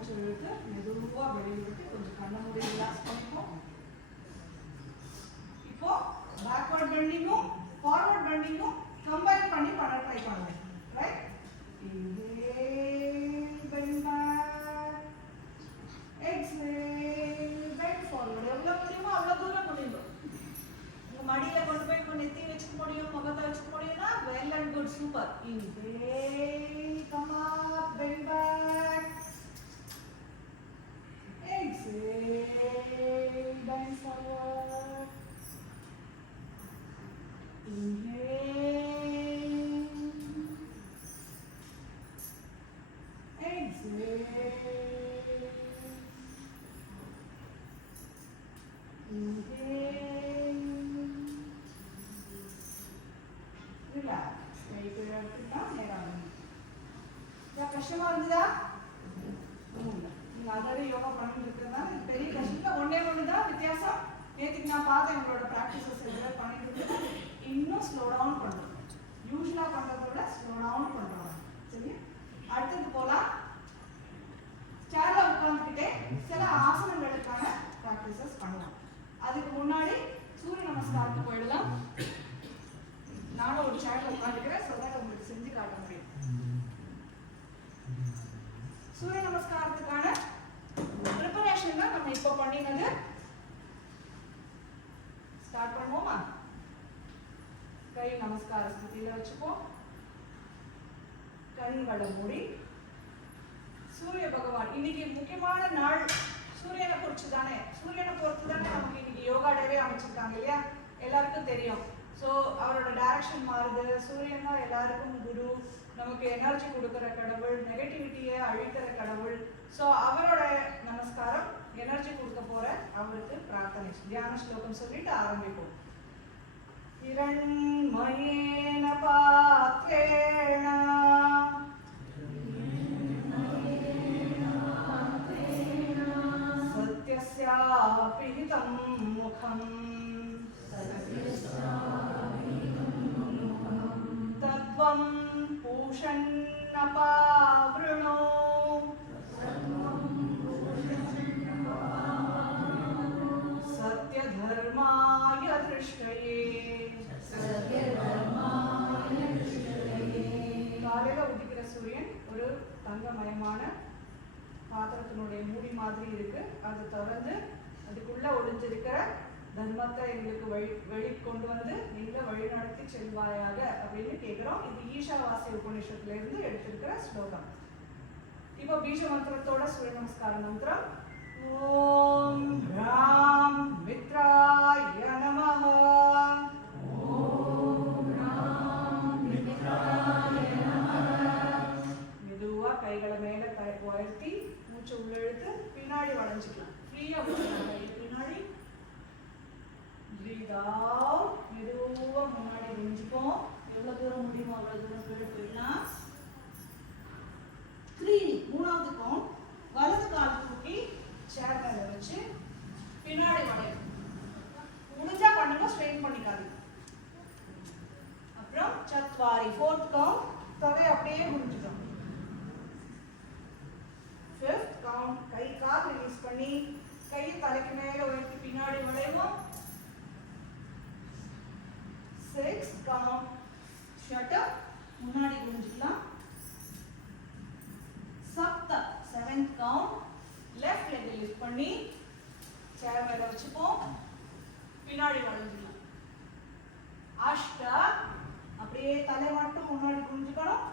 மூச்சு இழுத்து மெதுவா வெளியே விட்டு கொஞ்சம் கண்ணை மூடி ரிலாக்ஸ் பண்ணிப்போம். இப்போ பேக்வர்ட் பெண்டிங்கும் ஃபார்வர்ட் பெண்டிங்கும் கம்பைன் பண்ணி பண்ண ட்ரை பண்ணுவோம். Right? Inhale, bend back. Exhale, bend forward. எவ்வளவு முடியுமோ அவ்வளவு தூரம் முடியும். உங்க மடியில கொண்டு போய் நெத்தி வச்சுக்க முடியும், முகத்தை வச்சுக்க முடியும்னா well and good, super. Inhale, come up, bend back. Exhale, bend forward. Inhale. Exhale. Inhale. Relax. கையை எடுத்துட்டா நேரம். கஷ்டமா இருந்ததா? நீங்க ஆல்ரெடி யோகா பண்ணிட்டு இருக்கிறதுனால பெரிய கஷ்டம் ஒன்னே ஒண்ணுதான் வித்தியாசம். நேற்றுக்கு நான் பார்த்தேன் உங்களோட ப்ராக்டிசஸ் எல்லாம் பண்ணிட்டு இருக்கேன். இன்னும் ஸ்லோ டவுன் பண்ணுறோம். யூஸ்வலாக பண்ணுறத விட ஸ்லோ டவுன் பண்ணுறோம். சரி, அடுத்தது போகலாம். சேர்ல உட்காந்துக்கிட்டே சில ஆசனங்களுக்கான ப்ராக்டிசஸ் பண்ணலாம். அதுக்கு முன்னாடி சூரிய நமஸ்காரத்துக்கு போயிடலாம். நானும் ஒரு சேர்ல உட்காந்துக்கிறேன், சொல்லாத உங்களுக்கு செஞ்சு காட்ட முடியும். சூரிய நமஸ்காரத்துக்கான ப்ரிப்பரேஷன் தான் நம்ம இப்போ பண்ணினது. ஸ்டார்ட் பண்ணுவோமா? கை நமஸ்கார ஸ்திதியில வச்சுப்போம். கண்களை மூடி. சூரிய பகவான் இன்னைக்கு முக்கியமான நாள். சூரியனை குறிச்சு தானே, சூரியனை பொறுத்து தானே நமக்கு இன்னைக்கு யோகா டேவே அமைச்சிருக்காங்க இல்லையா? எல்லாருக்கும் தெரியும். ஸோ அவரோட டைரக்ஷன் மாறுது. சூரியன் தான் எல்லாருக்கும் குரு, நமக்கு எனர்ஜி கொடுக்குற கடவுள், நெகட்டிவிட்டியை அழிக்கிற கடவுள். ஸோ அவரோட நமஸ்காரம், எனர்ஜி கொடுக்க போற அவருக்கு பிரார்த்தனை, தியான ஸ்லோகம் சொல்லிட்டு ஆரம்பிப்போம். हिरण्मयेन पात्रेण सत्यस्यापिहितं मुखं तत्त्वं पूषन्नपावृणो सत्यधर्माय दृष्टये. காலையில உதிக்கிற சூரியன் ஒரு தங்கமயமான பாத்திரத்தினுடைய மூடி மாதிரி இருக்கு. அது திறந்து அதுக்குள்ள ஒளிஞ்சிருக்கிற தர்மத்தை எங்களுக்கு வெளி கொண்டு வந்து நீங்க வழி நடத்தி செல்வாயாக அப்படின்னு கேட்கிறோம். இது ஈஷாவாசிய உபநிஷத்துல இருந்து எடுத்திருக்கிற ஸ்லோகம். இப்போ பீஜ மந்திரத்தோட சூரிய நமஸ்கார மந்திரம். ஓம் ராம் மித்ராய நமஹ. மெதுவா கைகளை மேல உயர்த்தி மூச்சு உள்ள இழுத்து பின்னாடி வளைஞ்சிக்கலாம். ஃப்ரீயா பின்னாடி breathe out. மெதுவா முன்னாடி விரிஞ்சுப்போம். எவ்வளவு தூரம் முடியுமோ அவ்வளவு தூரம் கீழே போயிடலாம். 3 மூணாவது கவுண்ட். வலது கால் தூக்கி சேர் மேல வச்சு பின்னாடி வளையும். முடிஞ்சா பண்ணுங்க, ஸ்ட்ரெயின் பண்ணிக்காதீங்க. அப்புறம் சத்வாரி 4th கவுண்ட். தலை அப்படியே முடிஞ்சிடும். 5th count. கை கால் ரிலீஸ் பண்ணி கையை தலைக்கு மேல உயர்த்தி பின்னாடி வளைவோம். 6th count. ஷட்டர் முன்னாடி குனிஞ்சிக்கலாம். 7th count. Left leg lift பண்ணி சேர் மேல வச்சுப்போம். பின்னாடி வளைஞ்சிக்கலாம். அஷ்டா அப்படியே தலை மட்டும் முன்னாடி குனிஞ்சுக்கணும்.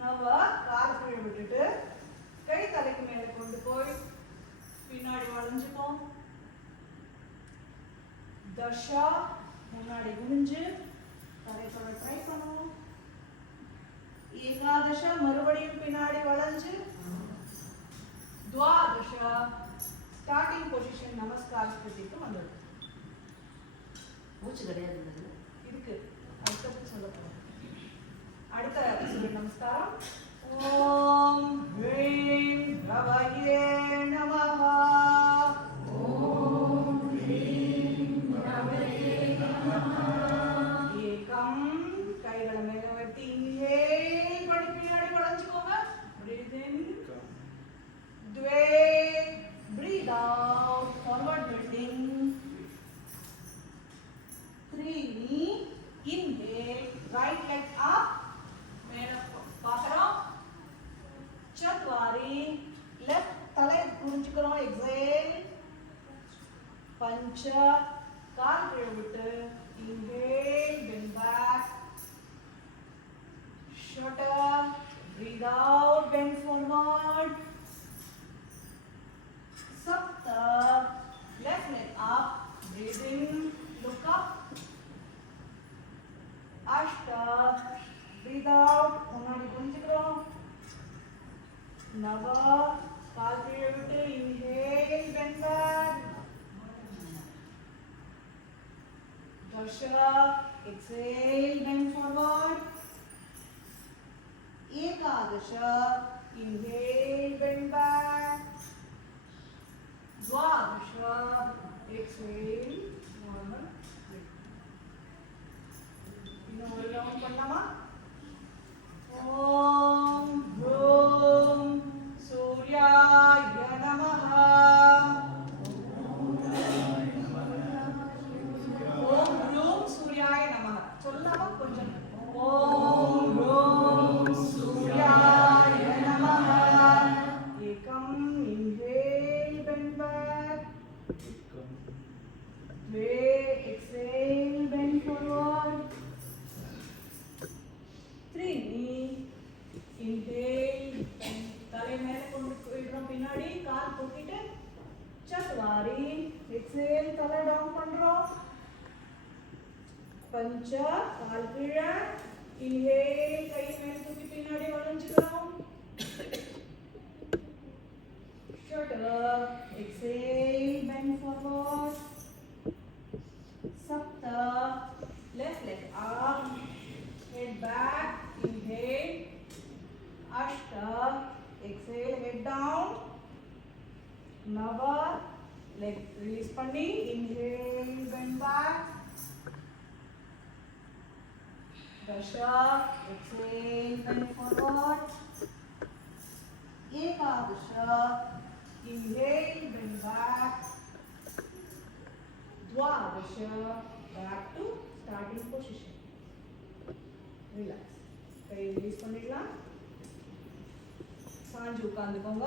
நவ கால் கீழே விட்டுட்டு கை தலைக்கு மேல கொண்டு போய் பின்னாடி வளைஞ்சுப்போம். தஷா முன்னாடி குனிஞ்சு தலை தொட ட்ரை பண்ணுவோம். ஏகாதசா மறுபடியும் பின்னாடி வளைஞ்சு. துவாதசா ஸ்டார்டிங் பொசிஷன் நமஸ்கார ஸ்திதிக்கு வந்துடும். மூச்சு கிடையாது இருக்கு. அடுத்தது சொல்ல போறோம். அடுத்த சூரிய நமஸ்காரம். ஓம் ஹ்ரீம் ரவயே நமஹ. ஓம் ஹ்ரீம் ரவயே நமஹ. ஏகம். கைகளை மேல வைத்து இன்ஹேல் பண்ணி பின்னாடி வளைஞ்சுக்கோங்க. பிரீத் இன், पंच काल कீழ விட்டு inhale bend back shudder breathe out bend forward सप्त left leg up breathe in look up अष्ट breathe out முன்னாடி குனிஞ்சுக்கிறோம் नव काल कீழ விட்டு inhale bend back दश exhale bend forward एकादश inhale bend back द्वादश exhale normal இன்னும் ஒரு ரவுண்ட் பண்ணலாமா ஓம் ப்ரூம் சூர்யாய நமஹ ஓம் ப்ரூம் சூர்யாய நமஹ சொல்லாமா கொஞ்சம் ஓம் ப்ரூம் சூர்யாய நமஹ ஏகம் இன்ஹேல் bend back द्वे exhale bend forward त्रीणि inhale तले மேலே கொண்டு விடுறோம் பின்னாடி கால் தூக்கிட்டு चत्वारि exhale तले डाउन பண்றோம் पंच काल கீழ inhale கை மேலே தூக்கி பின்னாடி வளைஞ்சுக்கிறோம் shudder exhale bend forward सप्त left leg up head back inhale अष्ट exhale head down नव leg release பண்ணி inhale bend back दश exhale bend forward एकादश inhale bend back द्वादश back to starting position relax guy release பண்ணிடலாம் சாஞ்சு உட்காந்துக்கோங்க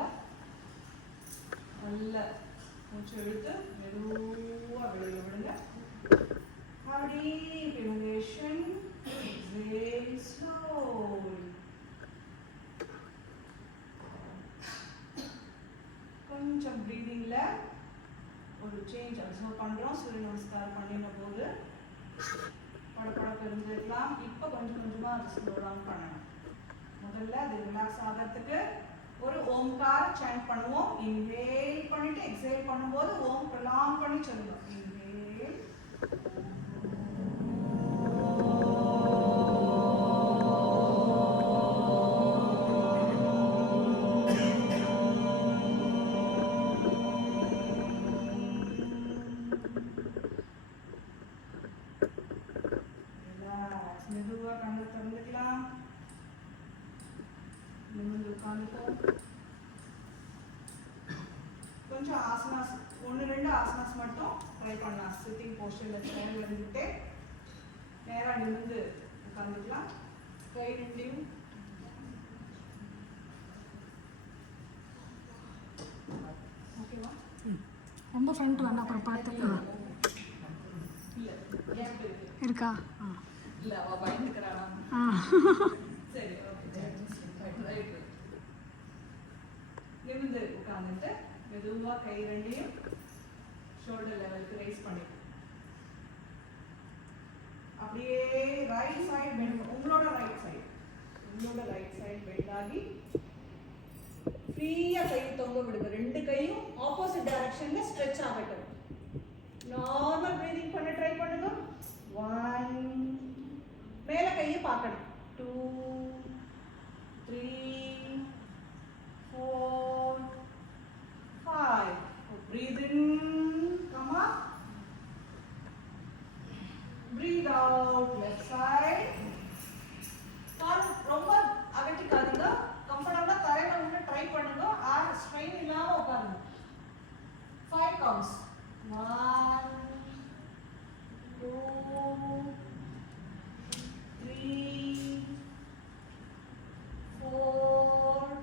நல்ல மூச்சு இழுத்து மெதுவா வெளியில விடுங்க அப்படி inhalation exhale slowly கொஞ்சம் breathingல ஒரு சேஞ்ச் அப்சர்வ் பண்றோம் சூரிய நமஸ்காரம் பண்ணின போது படபடப்பு இருந்திருக்கலாம் இப்போ கொஞ்சம் கொஞ்சமா அதை ஸ்லோ டவுன் பண்ணணும் முதல்ல அது ரிலாக்ஸ் ஆகிறதுக்கு ஒரு ஓம்கார சாண்ட் பண்ணுவோம் இன்ஹேல் பண்ணிட்டு எக்ஸேல் பண்ணும்போது ஓம் ப்ரொலாங் பண்ணி சொல்லணும் இன்ஹேல் மெதுவா கண்ணை திறந்துக்கலாம் நிமிர்ந்து உட்காந்துக்கோ கொஞ்சம் ஆசனாஸ் ஒன்று ரெண்டு ஆசனாஸ் மட்டும் ட்ரை பண்ணலாம் சிட்டிங் போஸ்டரில் சேர் வந்துட்டு நேராக நிமிர்ந்து உட்காந்துக்கலாம் கை ரெண்டையும் ஓகேவா ரொம்ப ஃப்ரண்ட் வேணா அப்புறம் பார்த்துக்கலாம் இல்லை கேப் இருக்கு இருக்கா இல்லை அவள் பயந்துக்கிறானா சரி ஓகே ரைட் நிமிர்ந்து உட்காந்துட்டு மெதுவாக கை ரெண்டையும் ஷோல்டர் லெவலுக்கு ரைஸ் பண்ணிக்கணும் அப்படியே ரைட் சைடு பெண்ட் உங்களோட ரைட் சைடு பெண்ட் ஆகி ஃப்ரீயா கை தொங்க விடுங்க ரெண்டு கையும் ஆப்போசிட் டைரக்ஷன்ல ஸ்ட்ரெச் ஆகட்டும் நார்மல் பிரீதிங் பண்ண ட்ரை பண்ணுங்க 1 மேல கையை பார்க்கணும் 2 3 4 5 breathe in come up breathe out left side கால் ரொம்ப அகட்டிக்காதீங்க கம்ஃபர்டபுளா தரையில உள்ள ட்ரை பண்ணுங்க ஆர் ஸ்ட்ரெயின் இல்லாம உட்காருங்க 5 counts 1 2 3 4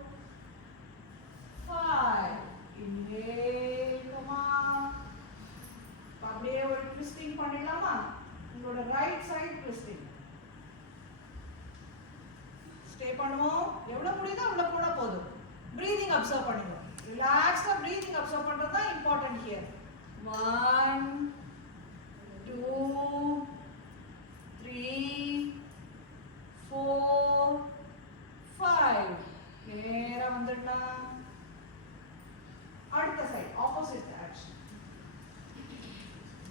பண்ணுவோம். எவ்வளவு முடியுதோ அவ்வளவு போனா போதும். பிரீதிங் அப்சர்வ் பண்ணுங்க. ரிலாக்ஸ்டா பிரீதிங் அப்சர்வ் பண்றது தான் இம்பார்ட்டன்ட் ஹியர். 1 2 3 4 5 நேரா வந்துடலாம். அடுத்த side opposite action.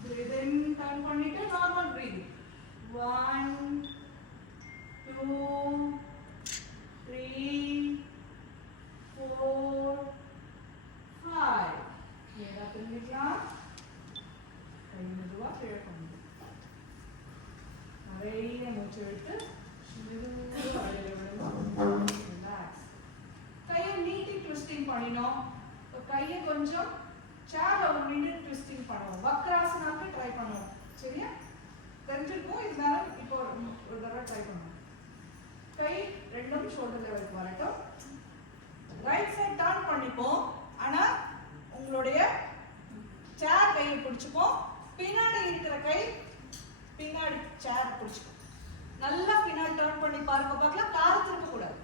breathe in turn பண்ணிட்டு நார்மல் breathing. 1 2 3 4 5 நேரா திரும்பிக்கலாம். கை மெதுவா கீழே கொண்டு நிறைய மூச்சு விட்டு மெதுவா வெளியில விடணும். ரிலாக்ஸ். கையை நீட்டி ட்விஸ்டிங் பண்ணினோம். கையை கொஞ்சம் சேர்ல ஒரு மினிட் ட்விஸ்டிங் பண்ணுவோம். வக்ராசனாக்கு ட்ரை பண்ணுவோம். சரியா? தெரிஞ்சிருக்கும். இருந்தாலும் இப்போ ஒரு தடவை ட்ரை பண்ணுவோம். கை ரெண்டும் ஷோல்டர் லெவலுக்கு வரட்டும். ரைட் சைடு டர்ன் பண்ணிப்போம். ஆனா உங்களுடைய சேர் கையை பிடிச்சுப்போம். பின்னாடி இருக்கிற கை பின்னாடி சேர் பிடிச்சுப்போம். நல்லா பின்னாடி டர்ன் பண்ணி பாருங்க. பார்க்கலாம். கால் திருப்ப கூடாது.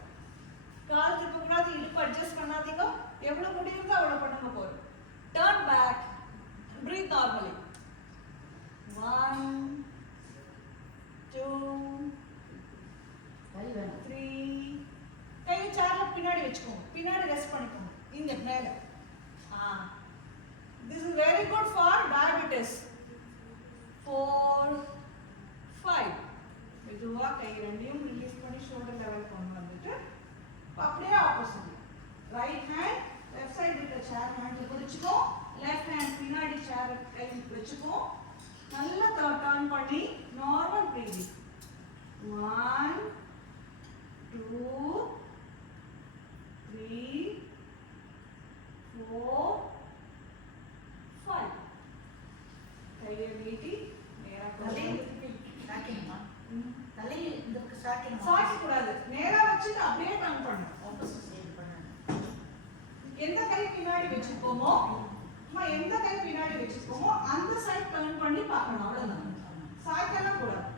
கால் திருப்ப கூடாது. இடுப்பு அட்ஜஸ்ட் பண்ணாதீங்க. எவ்வளவு முடியுதோ அவ்வளவு பண்ணுங்க போதும். Turn back. Breathe normally. 1 2 கை வேணும். 3 கையை சேர்ல பின்னாடி வச்சுக்கோங்க. பின்னாடி ரெஸ்ட் பண்ணிக்கோங்க. இங்க மேல. This is very good for diabetes. 4 5 மெதுவா கை ரெண்டையும் ரிலீஸ் பண்ணி ஷோல்டர் லெவல் கொண்டு வந்துட்டு அப்படியே opposite. Right hand left side இருக்க சேர் ஹேண்ட்ல பிடிச்சுக்கோ. லெஃப்ட் ஹேண்ட் பின்னாடி சேர் கை வச்சுக்கோ. நல்லா டர்ன் பண்ணி நார்மல் பிரீதிங். 1 2 3 4 5 கையை நீட்டி நேரா சாக்கிங்கம்மா. தலையை இந்த பக்கம் சாக்கிங்கம்மா. சாய்க்க கூடாது. நேரா வச்சுட்டு அப்படியே டர்ன் பண்ணணும். ஆப்போசிட் சைடு பண்ணணும். எந்த கை பின்னாடி வச்சுக்கோமோ எந்த கை பின்னாடி வச்சுக்கோமோ அந்த சைடு டர்ன் பண்ணி பார்க்கணும். அவ்வளவுதான். சாய்க்கலாம் கூடாது.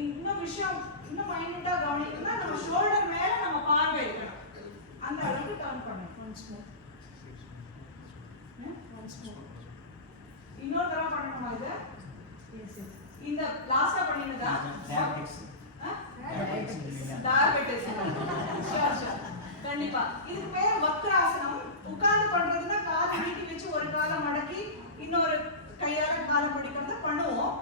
இன்னும் விஷயம் இன்னும் மைன்யூட்டா கவனிக்கணும்னா நம்ம ஷோல்டர் மேல நம்ம பார்வை இருக்கணும். அந்த அளவுக்கு டர்ன் பண்ணணும். Once more. இன்னொரு தடவை பண்ணணுமா இது? இந்த லாஸ்டா பண்ணினதா? டயபெட்டிஸ். கண்டிப்பா. இதுக்கு பேர் வக்ராசனம். உட்கார்ந்து பண்றதுன்னா காலை நீட்டி வச்சு ஒரு காலை மடக்கி இன்னொரு கையால காலை பிடிக்கிறது பண்ணுவோம்.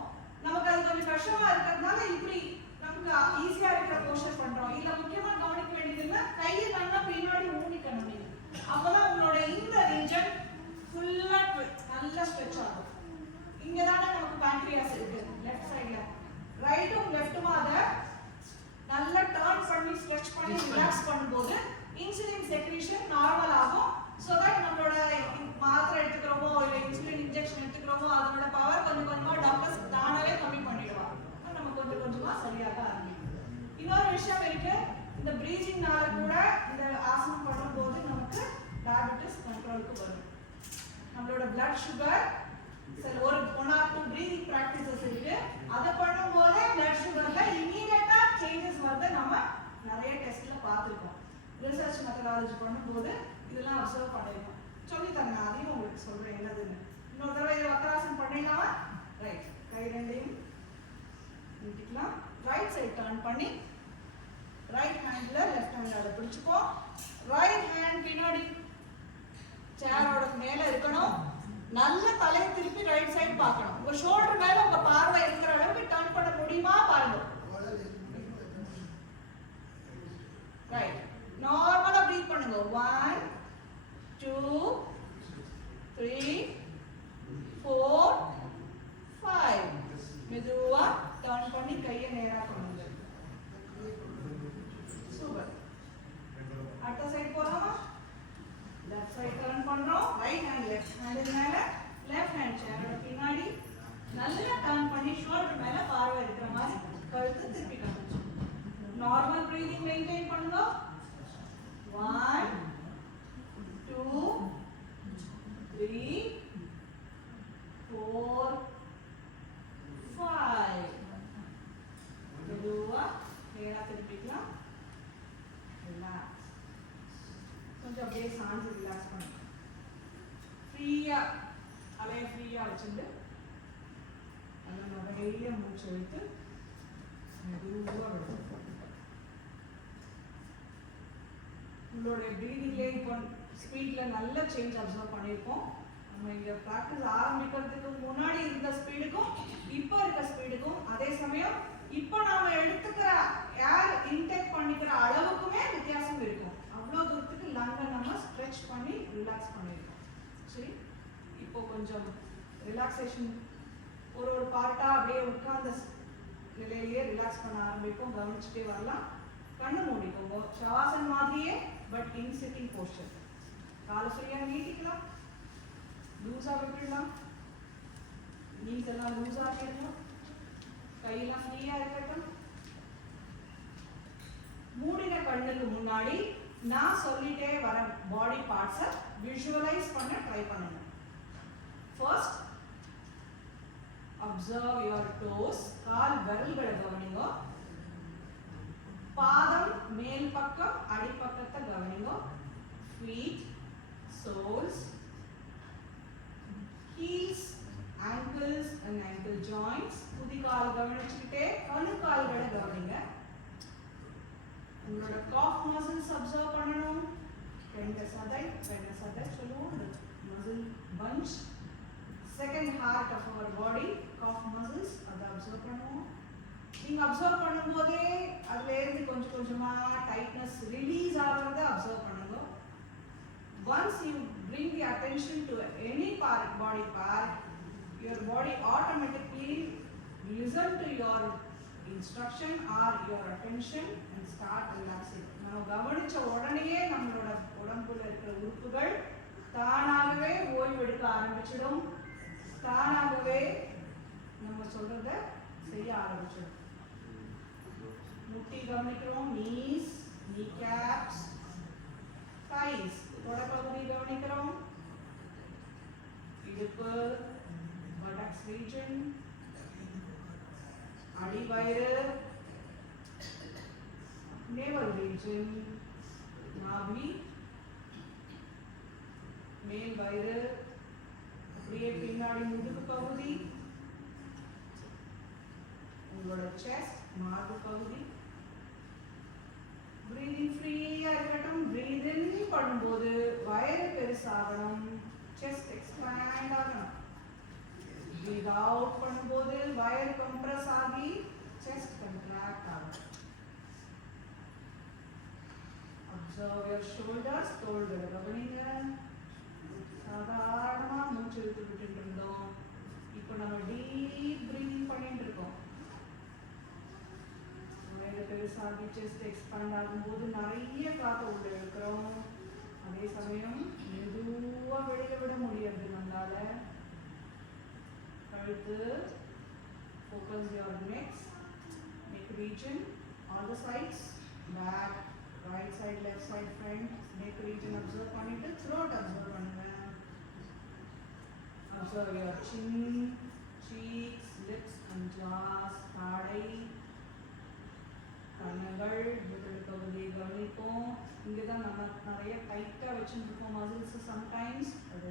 நமக்கு அது கொஞ்சம் கஷ்டமா இருக்கிறதுனால இப்படி நமக்கு ஈஸியா இருக்கிற போஸ்டர் பண்றோம். இல்ல முக்கியமா கவனிக்க வேண்டியதுன்னா கையை நல்லா பின்னாடி ஊனிக்கணும். நீங்க அப்பதான் உங்களோட இந்த ரீஜன் ஃபுல்லா நல்லா ஸ்ட்ரெச் ஆகும். இங்கதானே நமக்கு பேங்க்ரியாஸ் இருக்கு லெஃப்ட் சைடுல. ரைட்டும் லெஃப்ட்டும் அதை நல்லா டர்ன் பண்ணி ஸ்ட்ரெச் பண்ணி ரிலாக்ஸ் பண்ணும்போது இன்சுலின் செக்ரீஷன் நார்மல் ஆகும். சோ தட் நம்மளோட மாத்திரை எடுத்துக்கிறோமோ இல்ல இன்சுலின் இன்ஜெக்ஷன் எடுத்துக்கிறோமோ அதோட பவர் கொஞ்சம் கொஞ்சமா டாக்டர்ஸ் தானாவே கம்மி பண்ணிடுவாங்க. நம்ம கொஞ்சம் கொஞ்சமா சரியாக ஆரம்பிக்கும். இன்னொரு விஷயம் இருக்கு. இந்த பிரீதிங்னால கூட இந்த ஆசனம் பண்ணும்போது நமக்கு டயபெட்டிஸ் கண்ட்ரோலுக்கு வரும். நம்மளோட பிளட் சுகர் ஒரு 1 or 2 பிரீதிங் பிராக்டிசஸ் இருக்கு. அதை பண்ணும்போது பிளட் சுகர்ல இமீடியட்டா சேஞ்சஸ் வரத நம்ம நிறைய டெஸ்ட்ல பார்த்துருக்கோம். ரிசர்ச் மெத்தடாலஜி பண்ணும்போது இதெல்லாம் அப்சர்வ் பண்ணிருக்கோம். சொல்லித்தாங்க. நான் அதையும் உங்களுக்கு சொல்றேன் என்னதுன்னு. இன்னொரு தடவை இதை வக்ராசனம் பண்ணிடலாமா? ரைட். கை ரெண்டையும் நீட்டிக்கலாம். ரைட் சைடு டர்ன் பண்ணி ரைட் ஹேண்ட்ல லெஃப்ட் ஹேண்ட் அதை பிடிச்சுக்கோ. ரைட் ஹேண்ட் பின்னாடி சேரோட மேல இருக்கணும். நல்ல தலையை திருப்பி ரைட் சைடு பார்க்கணும். உங்க ஷோல்டர் மேல உங்க பார்வை இருக்கிற அளவுக்கு டர்ன் பண்ண முடியுமா பாருங்க. ரைட். நார்மலா பிரீத் பண்ணுங்க. 1 2 3 4 5 மெதுவா டர்ன் பண்ணி கையை நேரா கொண்டு வந்து. சூப்பர். அடுத்த சைடு போலாமா? லெஃப்ட் சைடு டர்ன் பண்றோம். ரைட் ஹேண்ட் லெஃப்ட் ஹேண்ட் மேல, லெஃப்ட் ஹேண்ட் சேரோட பின்னாடி நல்லா டர்ன் பண்ணி ஷோல்டர் மேல பார்வை இருக்கிற மாதிரி கழுத்து திருப்பி காமிச்சு. நார்மல் பிரீதிங் மெயின்டைன் பண்ணுங்க. 1 2 3 4 5 மெதுவா நேரா திருப்பி அப்படியே சாஞ்சு ரிலாக்ஸ் பண்ணுங்க. ஃப்ரீயாக அலைய ஃப்ரீயாக வச்சுட்டு அந்த நிறைய மூச்சு வைத்து மெதுவாக விடுங்க. உங்களுடைய ப்ரீதிங்லேயே இப்போ ஸ்பீடில் நல்ல சேஞ்ச் அப்சர்வ் பண்ணியிருக்கோம். நம்ம இங்கே ப்ராக்டிஸ் ஆரம்பிக்கிறதுக்கு முன்னாடி இருந்த ஸ்பீடுக்கும் இப்போ இருக்க ஸ்பீடுக்கும், அதே சமயம் இப்போ நாம் எடுத்துக்கிற ஏர் இன்டேக் பண்ணிக்கிற அளவுக்குமே வித்தியாசம் இருக்கும். அவ்வளோ தூரத்துக்கு லங்கை நம்ம ஸ்ட்ரெச் பண்ணி ரிலாக்ஸ் பண்ணியிருக்கோம். சரி, இப்போ கொஞ்சம் ரிலாக்ஸேஷன் ஒரு ஒரு பார்ட்டாக அப்படியே உட்கார்ந்த நிலையிலேயே ரிலாக்ஸ் பண்ண ஆரம்பிப்போம். கவனிச்சுட்டே வரலாம். கண்ணு மூடிக்கோங்க. ஷவாசன் மாதிரியே பட் இன் சிட்டிங் போஸ்டர். காலை ஃப்ரீயாக நீட்டிக்கலாம், லூஸாக விட்டுடலாம். நீஸ் எல்லாம் லூஸாக இருக்கட்டும், கையெல்லாம் ஃப்ரீயாக இருக்கட்டும். மூடின கண்ணுக்கு முன்னாடி நான் சொல்லிட்டே வர பாடி பார்ட்ஸை விஷுவலைஸ் பண்ண ட்ரை பண்ணுங்க. First observe your toes. கால் விரல்களை கவனிங்க. பாதம் மேல் பக்கம் அடிப்பக்கத்தை கவனிங்க. Feet, soles, heels, ankles and ankle joints. குதிகால் கவனிச்சுக்கிட்டே கணுக்கால்களை கவனிங்க. உங்களோட காஃப் மசில்ஸ் அப்சர்வ் பண்ணணும். ரெண்டு சதை சொல்லுவோம், muscle punch. Second heart of our body calf muscles, அதை அப்சர்வ் பண்ணுவோம். நீங்கள் அப்சர்வ் பண்ணும்போதே அதுலேருந்து கொஞ்சம் கொஞ்சமாக டைட்னஸ் ரிலீஸ் ஆகிறத அப்சர்வ் பண்ணுங்க. Once you bring the attention to any part, body part, your body automatically listen to your instruction or your attention and start relaxing. நம்ம கவனிச்ச உடனேயே நம்மளோட உடம்புல இருக்கிற உறுப்புகள் தானாகவே ஓய்வெடுக்க ஆரம்பிச்சிடும். தானாகவே நம்ம சொல்றத செய்ய ஆரம்பிச்சிடும். முட்டி கவனிக்கிறோம். knees, kneecaps, thighs, தொடப்பகுதி கவனிக்கிறோம். இடுப்பு, buttocks region, அடிவயிறு, navel region, நாபி, மேல் வயிறு, அப்படியே பின்னாடி முதுகு பகுதி, உங்களோட செஸ்ட், மார்பு பகுதி. பிரீதிங் ஃப்ரீயா இருக்கட்டும். பிரீத் இன் பண்ணும்போது வயிறு பெருசாகணும், செஸ்ட் எக்ஸ்பேண்ட் ஆகணும். பிரீத் அவுட் பண்ணும்போது வயிறு கம்ப்ரஸ் ஆகி செஸ்ட் கண்ட்ராக்ட் ஆகும். Observe your shoulders. தோள்களை கவனிங்க. சாதாரணமாக மூச்சு இழுத்து விட்டுட்டு இருந்தோம். இப்போ நம்ம டீப் பிரீதிங் பண்ணிட்டு இருக்கோம். பெருசாகி செஸ்ட் எக்ஸ்பேண்ட் ஆகும்போது நிறைய காற்று உள்ள இருக்கிறோம். அதே சமயம் மெதுவாக வெளியே விட முடியாது நம்மளால. கழுத்து, focus your neck region, all the sides, back, right side, left side, front, neck region observe பண்ணிட்டு த்ரோட் அப்சர்வ் பண்ணுங்க. Observe your chin, cheeks, lips and jaws, தாடை, கண்கள், முதல் பகுதி கவனிப்போம். இங்கே தான் நம்ம நிறைய டைட்டாக வச்சுருக்கோம் மசில்ஸ். சம்டைம்ஸ் அதை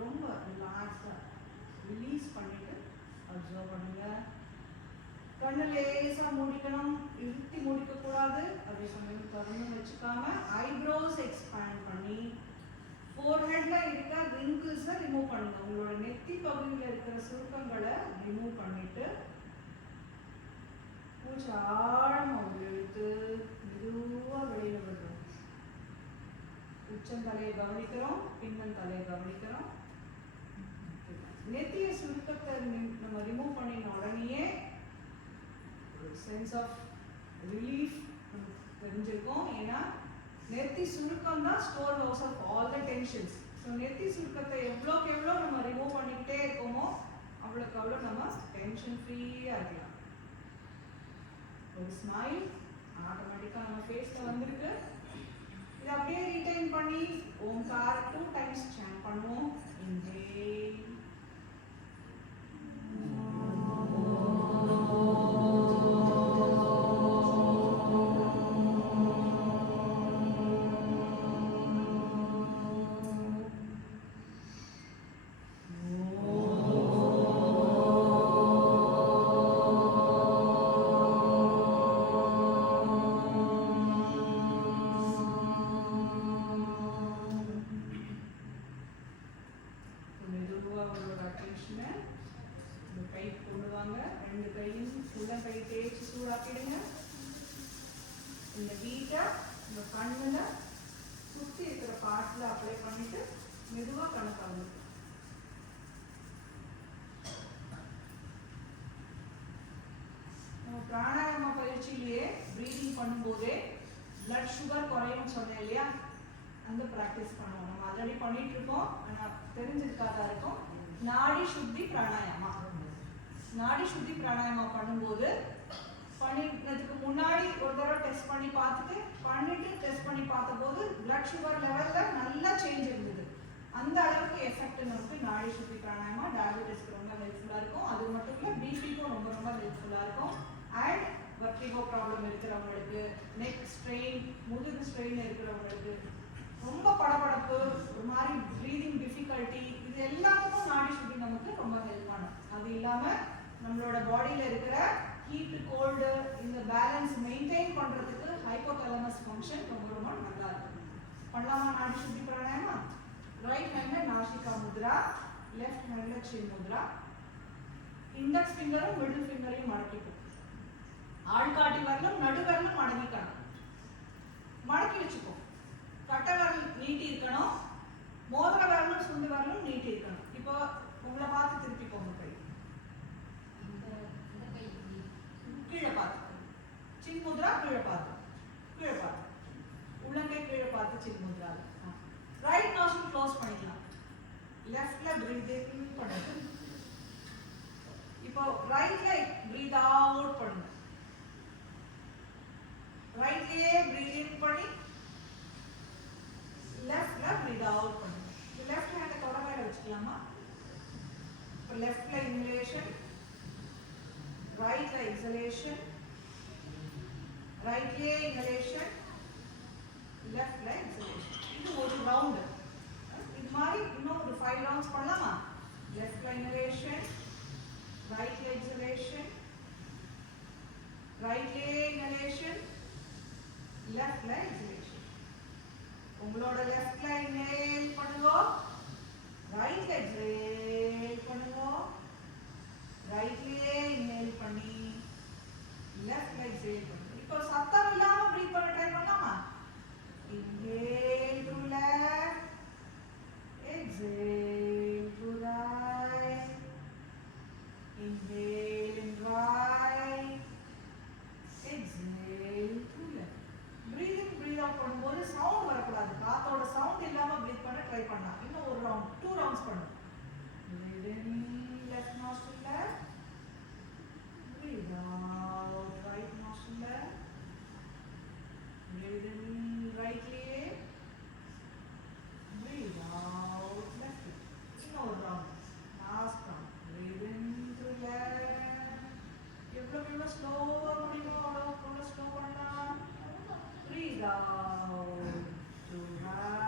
ரொம்ப ரிலாக்ஸாக ரிலீஸ் பண்ணிவிட்டு அப்சர்வ் பண்ணுங்க. கண்ணு லேசாக மூடிக்கணும், இழுத்தி முடிக்கக்கூடாது. அதே சமயம் திறந்து வச்சுக்காம ஐப்ரோஸ் எக்ஸ்பேண்ட் பண்ணி ஃபோர்ஹெட்டில் இருக்க ரிங்கிள்ஸை ரிமூவ் பண்ணுங்க. உங்களோட நெத்தி பகுதியில் இருக்கிற சுருக்கங்களை ரிமூவ் பண்ணிவிட்டு மூச்சு ஆழமாக இழுத்து மெதுவாக வெளியில் விடுறோம். உச்சந்தலையை கவனிக்கிறோம், பின்னல் தலையை கவனிக்கிறோம். நெத்திய சுருக்கத்தை நம்ம ரிமூவ் பண்ணின உடனேயே சென்ஸ் ஆஃப் ரிலீஃப் தெரிஞ்சிருக்கும். ஏன்னா நெத்தி சுருக்கம் தான் store house of all the tensions. So நெத்தி சுருக்கத்தை எவ்வளோக்கு எவ்வளோ நம்ம ரிமூவ் பண்ணிக்கிட்டே இருக்கோமோ அவ்வளோக்கு அவ்வளோ நம்ம டென்ஷன் ஃப்ரீயாக இருக்கலாம். ஒரு ஸ்மைல் ஆட்டோமேட்டிக்காக நம்ம ஃபேஸில் வந்திருக்கு. இதை அப்படியே ரீடைன் பண்ணி ஓம்கார் 2 times சாண்ட் பண்ணுவோம். இன்ஹேல், ஸ்பாட்ல அப்ளை பண்ணிட்டு மெதுவா கணக்காகும். நம்ம பிராணாயாம பயிற்சியிலேயே ப்ரீதிங் பண்ணும்போதே பிளட் சுகர் குறையும் சொன்னேன் இல்லையா, அந்த ப்ராக்டிஸ் பண்ணுவோம். நம்ம ஆல்ரெடி பண்ணிட்டு இருக்கோம், ஆனால் தெரிஞ்சிருக்காதா இருக்கும். நாடி சுத்தி பிராணாயாமா. நாடி சுத்தி பிராணாயாமா பண்ணும்போது பண்ணினதுக்கு முன்னாடி ஒரு தடவை டெஸ்ட் பண்ணி பார்த்துட்டு பண்ணிட்டு டெஸ்ட் பண்ணி பார்த்தபோது பிளட் சுகர் லெவல்ல நல்லா சேஞ்ச் இருந்தது. அந்த அளவுக்கு எஃபெக்ட் நமக்கு நாடி சுத்தி பிராணாயாமா டயபெட்டிஸ்க்கு ரொம்ப ஹெல்ப்ஃபுல்லாக இருக்கும். அது மட்டும் இல்லை பிபிக்கும் ரொம்ப ரொம்ப ஹெல்ப்ஃபுல்லாக இருக்கும். அண்ட் வெர்டிகோ ப்ராப்ளம் இருக்கிறவங்களுக்கு, நெக் ஸ்ட்ரெயின், முதுகு ஸ்ட்ரெயின் இருக்கிறவங்களுக்கு, ரொம்ப படபடப்பு, ஒரு மாதிரி ப்ரீதிங் டிஃபிகல்ட்டி, இது எல்லாத்துக்கும் நாடி சுத்தி நமக்கு ரொம்ப ஹெல்ப் பண்ணும். அது இல்லாமல் நம்மளோட பாடியில் இருக்கிற ஹீட் கோல்டு இந்த பேலன்ஸ் மெயின்டைன் பண்ணுறதுக்கு ஹைப்போதலமஸ் ஃபங்க்ஷன் ரொம்ப ரொம்ப நல்லா இருக்கும். பண்ணலாமா நாடி சுத்தி பிராணாயாமா? ரைட் ஹேண்டில் நாசிகா முத்ரா, லெஃப்ட் ஹேண்டில் சின் முத்ரா. இண்டெக்ஸ் ஃபிங்கரும் மிடில் ஃபிங்கரையும் மடக்கிக்கும். ஆள்காட்டி வரலும் நடுவரலும் மடங்கிக்கணும். மடக்கி வச்சுக்கோ. கட்டை வரல் நீட்டி இருக்கணும், மோதிர வரலும் சுண்டு வரலும் நீட்டி இருக்கணும். இப்போ உங்களை பார்த்து திருப்பிக்கோங்க. கை கீழே பார்த்து, சின் முத்ரா கீழே பார்த்து, கீழே பார்த்து, உள்ளங்கை கீழே பார்த்து சின் முத்ரா. ரைட் நாஸ்ட்ரில் க்ளோஸ் பண்ணிக்கலாம். லெஃப்ட்ல பிரீத் இன் பண்ணுங்க. இப்போ ரைட்ல பிரீத் அவுட் பண்ணுங்க. ரைட்லயே பிரீத் இன் பண்ணி லெஃப்ட்ல பிரீத் அவுட் பண்ணுங்க. லெஃப்ட் ஹேண்டை தொடமையில வச்சுக்கலாமா? இப்போ லெஃப்ட்ல இன்ஹலேஷன், ரைட்ல எக்ஸலேஷன், ரைட்லயே இன்ஹலேஷன், லெஃப்ட்ல எக்ஸலேஷன். இது ஒரு ரவுண்ட். இது மாதிரி இன்னும் ஒரு 5 ரவுண்ட்ஸ் பண்ணலாமா? லெஃப்ட்ல இன்ஹலேஷன், ரைட்ல எக்ஸலேஷன், ரைட்லயே இன்ஹலேஷன், லெஃப்ட்ல எக்ஸலேஷன். உங்களோட லெஃப்ட்ல இன்ஹேல் பண்ணுங்க, ரைட்ல எக்ஸேல் பண்ணுங்க, ரைட்லயே இன்ஹேல் பண்ணி லெஃப்ட்ல எக்ஸேல் பண்ணுங்க. இப்போ சத்தம் இல்லாம பிரீத் பண்ண ட்ரை பண்ணலாமா? Inhale to left, exhale to right, inhale in right, exhale to left. Breathe in, breathe out பண்ணும்போது சவுண்ட் வரக்கூடாது. காத்தோட சவுண்ட் இல்லாம பிரீத் பண்ண ட்ரை பண்ணலாம். இன்னும் ஒரு ரவுண்ட், 2 ரவுண்ட்ஸ் பண்ணுங்க. Breathe in, left nostril left, breathe out, right nostril left, breathe in, right leg, breathe out, left leg. இன்னொரு round, last round. Breathe in through left. எவ்வளோ ஸ்லோவாக முடியுமோ அவ்வளோ ஸ்லோ பண்ணலாம். Breathe out to right.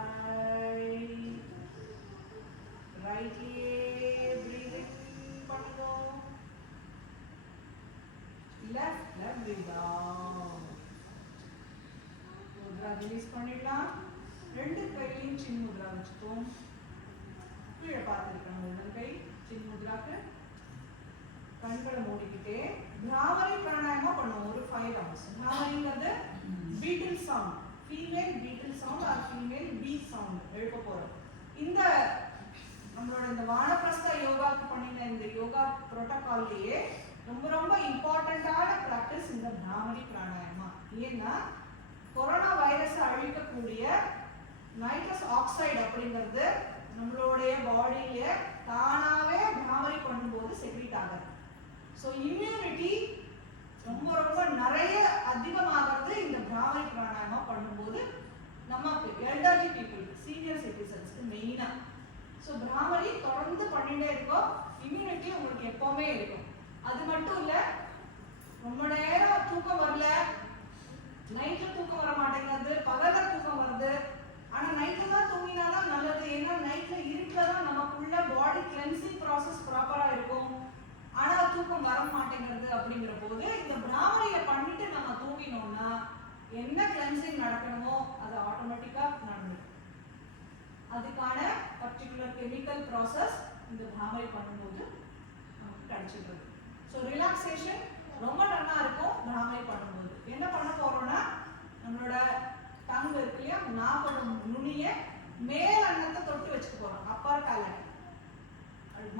Right leg, breathe in பண்ணுங்க. Left leg, breathe out. Mudra release பண்ணிடலாம். 2 கையிலையும் சின் முத்ரா வச்சுக்கோம். கீழே பார்த்துருக்கணும். உள்ளங்கை சின் முத்ராக்கு. கண்களை மூடிக்கிட்டே பிராமரி பிராணாயாமா பண்ணுவோம். ஒரு 5 ரவுண்ட்ஸ். பிராமரிங்கிறது beetle sound, female beetle sound or female bee sound எழுப்ப போறோம். இந்த நம்மளோட இந்த வானப்பிரஸ்த யோகாக்கு பண்ணின இந்த யோகா புரோட்டோகால்லையே ரொம்ப ரொம்ப இம்பார்ட்டண்டான ப்ராக்டிஸ் இந்த பிராமரி பிராணாயாமா. ஏன்னா கொரோனா வைரஸை அழிக்கக்கூடிய நைட்ரஸ் ஆக்சைடு அப்படிங்கிறது நம்மளுடைய பாடியில தானாவே பிராமரி பண்ணும்போது செக்ரீட் ஆகுது. ஸோ இம்யூனிட்டி ரொம்ப ரொம்ப நிறைய அதிகமாகிறது இந்த பிராமரி பிராணாயாமா பண்ணும்போது நமக்கு எல்டர்லி பீப்புள், சீனியர் சிட்டிசன்ஸ்க்கு மெயினாக. ஸோ பிராமரி தொடர்ந்து பண்ணிட்டே இருக்கோம். இம்யூனிட்டி உங்களுக்கு எப்போவுமே இருக்கும். அது மட்டும் இல்லை, ரொம்ப நேரம் தூக்கம் வரல, நைட்டில் தூக்கம் வர மாட்டேங்கிறது, பகலில் தூக்கம் வருது. ஆனால் நைட்டில் தான் தூங்கினாதான் நல்லது. ஏன்னா நைட்டில் இருட்டில் தான் நமக்குள்ள பாடி கிளென்சிங் ப்ராசஸ் ப்ராப்பராக இருக்கும். ஆனால் தூக்கம் வர மாட்டேங்கிறது அப்படிங்கிற போது இந்த பிராமரியை பண்ணிட்டு நம்ம தூங்கினோம்னா என்ன கிளென்சிங் நடக்கணுமோ அது ஆட்டோமேட்டிக்காக நடந்துடும். அதுக்கான பர்டிகுலர் கெமிக்கல் ப்ராசஸ் இந்த பிராமரி பண்ணும்போது நமக்கு கிடைச்சிடுறது. ஸோ ரிலாக்ஸேஷன் ரொம்ப நல்லா இருக்கும் பிராமரி பண்ணும்போது. என்ன பண்ண போறோம்னா நம்மளோட டங் இருக்கு இல்லையா, நாக்கோட நுனியை மேல் அன்னத்தை தொட்டு வச்சுக்க போறோம். அப்பர் காலை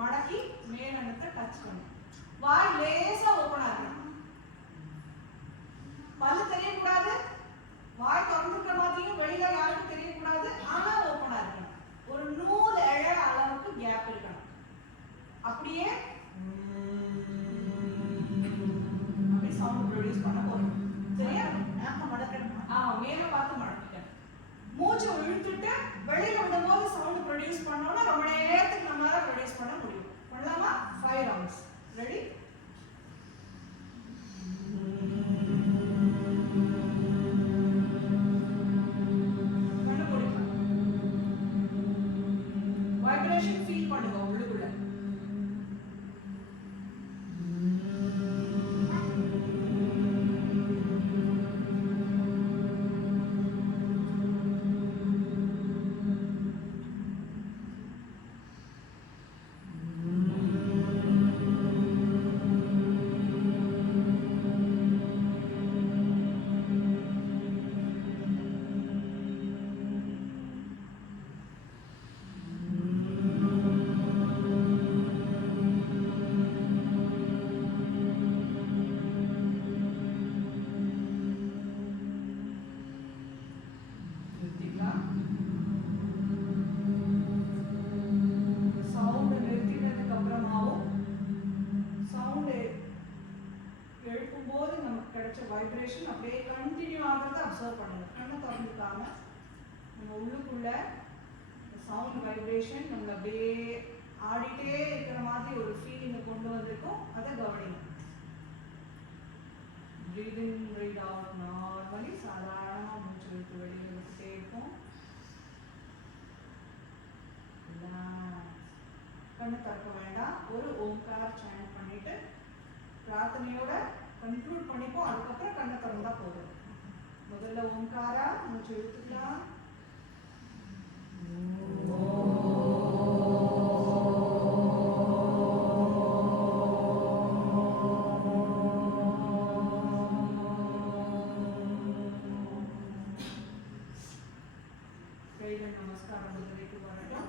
மடக்கி மேல் அன்னத்தை டச் பண்ணு. வாய் லேசா ஓபன் ஆகணும். பல்லு தெரியக்கூடாது. வாய் திறந்துருக்க மாதிரியும் வெளியில யாருக்கும் தெரியக்கூடாது. ஆனா ஓபனா இருக்கணும். ஒரு நூல் எழ அளவுக்கு கேப் இருக்கணும். அப்படியே அப்படி சவுண்ட் ப்ரொடியூஸ் பண்ண போறோம். சரியா? மேல பார்த்து மடக்கிட்டேன். மூச்சு இழுத்துட்டு வெளியில விடும்போது சவுண்ட் ப்ரொடியூஸ் பண்ணோம்னா ரொம்ப நேரத்துக்கு நம்மளால ப்ரொடியூஸ் பண்ண முடியும். பண்ணலாமா? 5 ரவுண்ட்ஸ். ரெடி? வைப்ரேஷன் ஃபீல் பண்ணுங்க உள்ளுக்குள்ள. சவுண்ட் நிறுத்தினதுக்கு அப்புறமாவும் சவுண்ட் எழுப்பும்போது நமக்கு கிடைச்ச வைப்ரேஷன் அப்படியே கண்டினியூ ஆகிறத அப்சர்வ் பண்ணுங்க. கண்ணை திறந்துக்காம நம்ம உள்ளுக்குள்ள சவுண்ட் வைப்ரேஷன் நம்ம அப்படியே ஆடிட்டே இருக்கிற மாதிரி ஒரு ஃபீலிங்கை கொண்டு வந்திருக்கோம். அதை கவனிங்க. breathe in, breathe out normally சாதாரணமாக மூச்சு இழுத்து வெளியில் விட்டுட்டே இருக்கும். கண்ணு திறக்க வேண்டாம். ஒரு ஓம்கார் சாண்ட் பண்ணிட்டு பிரார்த்தனையோட கன்க்ளூட் பண்ணிப்போம். அதுக்கப்புறம் கண்ணை திறந்தா போதும். முதல்ல ஓம்காரா மூச்சு இழுத்துக்கலாம். கைகள் நமஸ்காரம் முதலைக்கு வரட்டும்.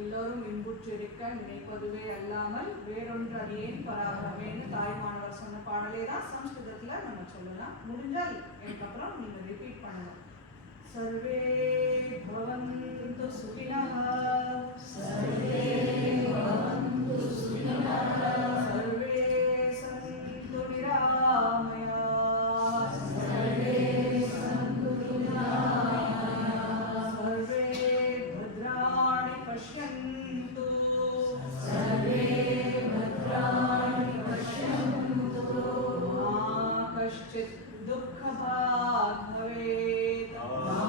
எல்லோரும் இன்புற்றிருக்க நினைப்பதுவே அல்லாமல் வேறொன்று அடியேன் பராபரமேன்னு தாய்மானவர் சொன்ன பாடலே தான் சம்ஸ்கிருதத்துல நம்ம சொல்லலாம். முடிஞ்சால் எனக்கு அப்புறம் நீங்க ரிப்பீட் பண்ணலாம். சர்வே பவந்து சுகினஹ சர்வே பவந்து சுகினஹ சர்வே சந்து நிராமயா சர்வே சந்து நிராமயா சர்வே भद्राणि पश्यन्तु सर्वे भद्राणि पश्यन्तु मा कश्चित् दुःखभाग् भवेत् मा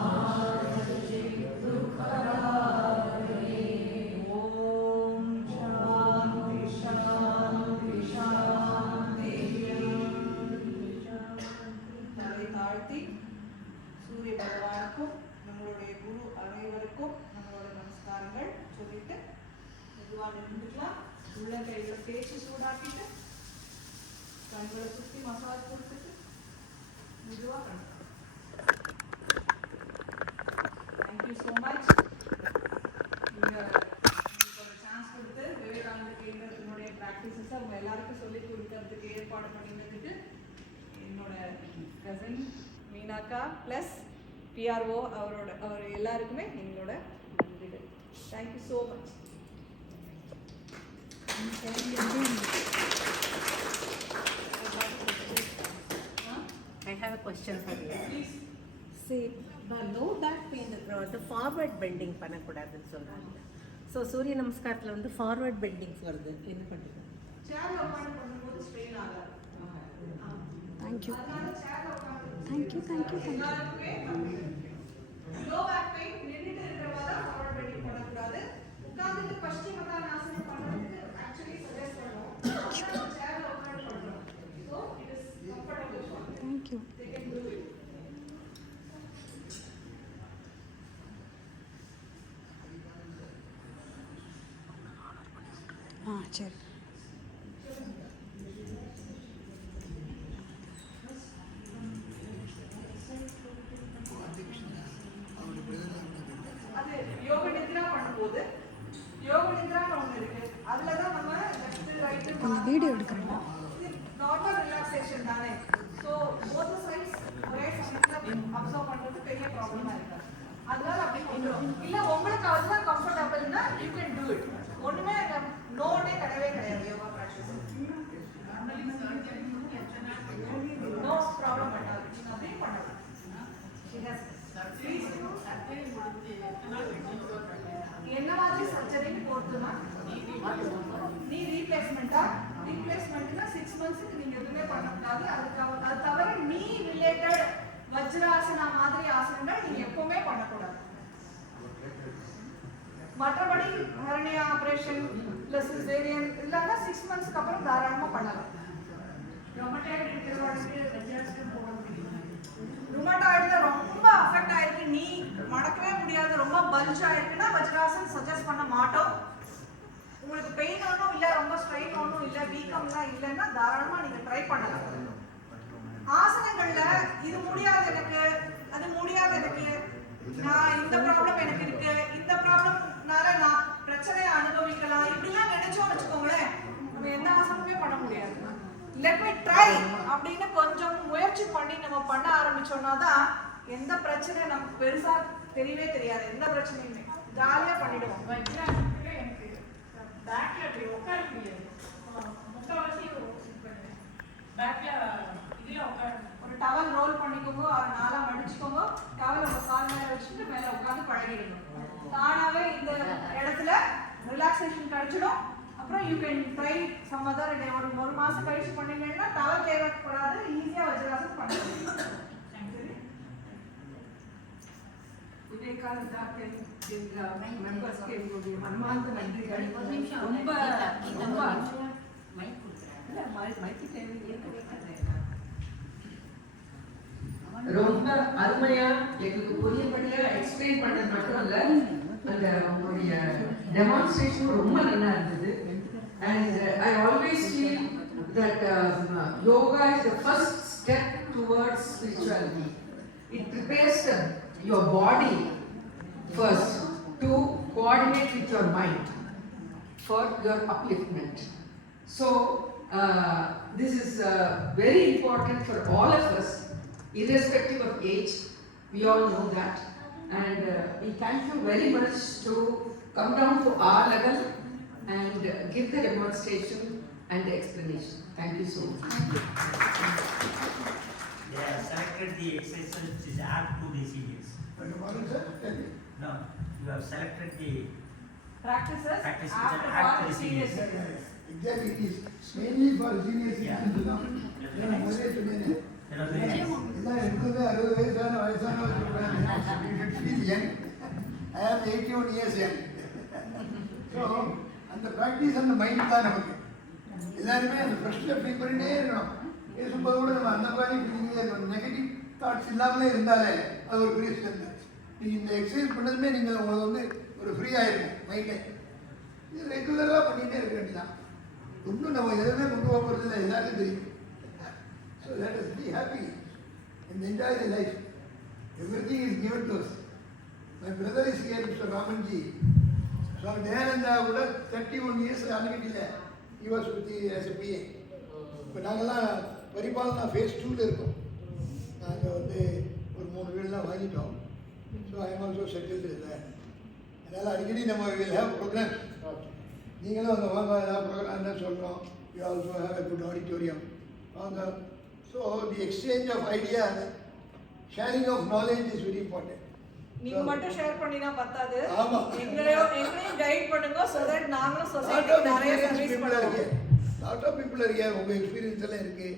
कश्चित् दुःखभाग् भवेत् ॐ शान्ति शान्ति शान्ति தலை தாழ்த்தி சூரிய பகவானுக்கும் நம்மளுடைய குரு அனைவருக்கும் நம்மளோட நமஸ்காரங்கள் சொல்லிட்டு மெதுவாக நின்றுக்கலாம். உள்ள கைகளை தேய்ச்சி சூடாக்கிட்டு கண்களை சுற்றி மசாஜ் கொடுத்துட்டு மெதுவாக கணக்கு. Thank you so much. நீங்கள் உங்களுக்கு ஒரு சான்ஸ் கொடுத்து விவேகானந்த கேந்திரத்தினுடைய ப்ராக்டிசஸை அவங்க எல்லாருக்கும் சொல்லி கொடுக்கறதுக்கு ஏற்பாடு பண்ணினதுக்கு என்னோட கசின் மீனாக்கா ப்ளஸ் PRO அவர் எல்லாருக்குமே எங்களோட நன்றிகள். Thank you so much. I have a question for you. Please. See, the low back pain, the forward bending பண்ணக்கூடாதுன்னு சொல்றாங்க. ஸோ சூரிய நமஸ்காரத்தில் வந்து ஃபார்வர்ட் பெண்டிங்ஸ் வருது. என்ன பண்ணுறது? சேர்ல உட்காந்து பண்ணும்போது ஸ்ட்ரெயின் ஆகாது. தேங்க்யூ அதனால சேர்ல உட்காந்து தேங்க்யூ தேங்க்யூ தேங்க்யூ. எல்லாருக்குமே லோ பேக் பெயின் நின்னுட்டு இருக்கிறவங்க தான் ஃபார்வர்ட் பெண்டிங் பண்ணக்கூடாது. உட்கார்ந்துட்டு பஷ்டிமதானாசனம் பண்றதுக்கு ஆக்சுவலி சஜஸ்ட் பண்ணுவோம். சேர்ல உட்கார்ந்து பண்றோம். So it is comfortable for them. Thank you. They can do it. சரி. யோக நித்ரா பண்ணும்போது யோக நித்ரான்னு ஒன்று இருக்கு. அதுல தான் நம்ம லெஃப்ட் ரைட்டு வீடியோ எடுக்கிறேன். நார்மல் ரிலாக்ஸேஷன் தானே. ஸோ போத் சைட்ஸ் ஒரே சமயத்தில் அப்சர்வ் பண்ணுறது பெரிய ப்ராப்ளமா இருக்காது. அதனால அப்படி கொண்டுரும். இல்லை உங்களுக்கு அதுதான் கம்ஃபர்டபுள்னா யூ கேன் டூ இட். ஒன்றுமே நோனே கிடையவே கிடையாது யோகா ப்ராக்டிஸ். நோ ப்ராப்ளம் பண்ணாது. நீங்கள் அப்படியே பண்ணலாம். என்ன மாதிரி சர்ஜரின்னு பொறுத்துனா நீ ரீப்ளேஸ்மெண்ட்டா? ரீப்ளேஸ்மெண்ட்னா 6 மந்த்ஸ்க்கு நீங்க எதுவுமே பண்ணக்கூடாது. அது தவிர நீ ரிலேட்டட் வஜ்ராசனா மாதிரி ஆசனங்கள் நீங்க எப்பவுமே பண்ணக்கூடாது. மற்றபடி ஹெர்னியா ஆபரேஷன் பிளஸ் சிசேரியன் இல்லைன்னா 6 மந்த்ஸ்க்கு அப்புறம் தாராளமாக பண்ணலாம். ரொமட்டாய்டு இருக்கிறவங்களுக்கு வஜ்ராசனம் போட முடியும். ருமட்டாய்டுல ரொம்ப அஃபெக்ட் ஆயிருக்கு, நீ மடக்கவே முடியாது, ரொம்ப பல்ஜ் ஆயிருக்குன்னா வஜ்ராசன் சஜஸ்ட் பண்ண மாட்டோம். உங்களுக்கு பெயின் ஒன்றும் இல்லை, ரொம்ப ஸ்ட்ரெயின் ஒன்றும் இல்லை, வீக்கம்லாம் இல்லைன்னா தாராளமாக நீங்கள் ட்ரை பண்ணலாம். ஆசனங்கள்ல இது முடியாது எனக்கு, அது முடியாது எனக்கு, நான் இந்த ப்ராப்ளம் எனக்கு இருக்கு, இந்த ப்ராப்ளம்னால நான் பிரச்சனையை அனுபவிக்கலாம் இப்படிலாம் நினைச்சோம்னு வச்சுக்கோங்களேன், நம்ம எந்த ஆசனமே பண்ண முடியாது. லெட் மீ ட்ரை அப்படின்னு கொஞ்சம் முயற்சி பண்ணி நம்ம பண்ண ஆரம்பிச்சோம்னா தான் எந்த பிரச்சனை நமக்கு பெருசா தெரியவே தெரியாது. எந்த பிரச்சனையுமே ஜாலியா பண்ணிடுவோம். எனக்கு பேக்ல அப்படி உட்கார முடியாது. முக்கால்வாசி பேக்ல இதுல உட்கார ஒரு டவல் ரோல் பண்ணிக்கோங்க, ஒரு நாளா மடிச்சுக்கோங்க, டவல் உங்க கால் மேல வச்சுட்டு மேல உட்காந்து பழகிடுங்க. தானாவே இந்த இடத்துல ரிலாக்ஸேஷன் கிடைச்சிடும். அப்புறம் you can try some other day. ஒரு மாசம் கழிச்சு பண்ணீங்கன்னா டவல் தேவைப்படாது, ஈஸியா வஜ்ராசன் பண்ணலாம். விவேகானந்தா மெம்பர்ஸ் மனமார்ந்த நன்றிகள். ரொம்ப ரொம்ப ரொம்ப அருமையா எங்களுக்கு புரியபடியா எக்ஸ்பிளைன் பண்ணது மட்டும் இல்ல, அந்த உங்களுடைய டெமான்ஸ்ட்ரேஷன் ரொம்ப நல்லா இருந்தது. And I always feel that yoga is the first step towards spirituality. It prepares your body first to coordinate with your mind for your upliftment. So this is very important for all of us, irrespective of age. We all know that, and we thank you very much to come down to our level and give the demonstration and the explanation. Thank you so much. They have selected the exercise which is apt to the seniors. No, you have selected the practices practice after which are apt all to the the senior seniors. citizens. Exactly, it is mainly for senior citizens. எல்லாம் எடுத்தது 60 வயசானவர் feel young. I am 81 years young. So அந்த practice அந்த mind தான் நமக்கு எல்லாருமே அந்த ஃப்ரெஷ்ஷில் feel பண்ணிட்டே இருக்கணும். பேசும்போது கூட நம்ம அந்த மாதிரி ஃபீலிங்கே இருக்கணும். நெகட்டிவ் தாட்ஸ் இல்லாமலே இருந்தாலே அது ஒரு பெரிய ஸ்ட்ரென்த். நீங்கள் இந்த எக்ஸசைஸ் பண்ணதுமே நீங்கள் உங்களுக்கு வந்து ஒரு ஃப்ரீயாக இருக்கும் மைண்டே. இது ரெகுலராக பண்ணிகிட்டே இருக்க வேண்டியதான். ஒன்றும் நம்ம எதுவுமே கொண்டு போக போகிறது இல்லை, எல்லாருக்கும் தெரியும். So let as be happy and enjoy the life. Everything is given to us. My brother is here, Mr. Ramanji. So Dayananda would have 31 years இல்லை. He was with the as a PA. இப்போ நாங்கள்லாம் பரிபாலனா face 2ல இருக்கோம். நாங்கள் வந்து ஒரு 3 வீடுலாம் வாங்கிட்டோம். So I am also settled இல்லை. அதனால் அடிக்கடி நம்ம வில் ஹேவ் ப்ரோக்ராம். நீங்களும் அங்கே வாங்க, ஏதாவது ப்ரோக்ராம் தான் சொல்கிறோம். You also have a good auditorium. வாங்க. So the exchange of ideas, sharing of knowledge is very important. நீங்க மட்டும் ஷேர் பண்ணினா பத்தாது. ஆமா. எங்களையும் கைட் பண்ணுங்க so that நாங்களும் சொசைட்டிக்கு நிறைய சர்வீஸ் பண்ணலாம். Lot of people are here. உங்க எக்ஸ்பீரியன்ஸ் எல்லாம் இருக்கு.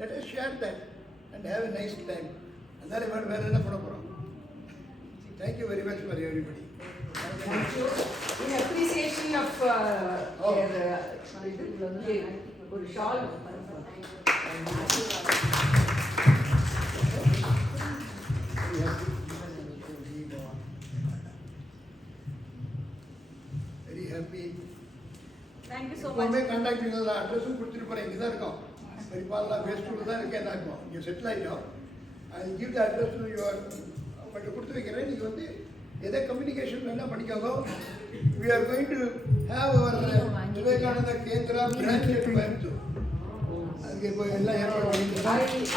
Let us share that and have a nice time. அதனால வேற என்ன பண்ண போறோம்? Thank you very much for everybody. Thank you. In appreciation of ஒரு shawl Very happy. Thank you so much. எப்பவுமே கான்டாக்ட் பண்ணல, அட்ரஸும் கொடுத்துட்டு போறேன். இங்கே தான் இருக்கோம். பரிபாலனா ஃபேஸ் 2ல தான் இருக்கேன். நான் இப்போ இங்கே செட்டில் ஆகிட்டோம். I give the address to your, அவங்கள்ட்ட கொடுத்து வைக்கிறேன். நீங்கள் வந்து எதை கம்யூனிகேஷன் வேணால் பண்ணிக்கோங்க. We are going to have our Vivekananda Kendra branch at Coimbatore. அதுக்கு இப்போ எல்லாம் ஏற்பாடு பண்ணிட்டு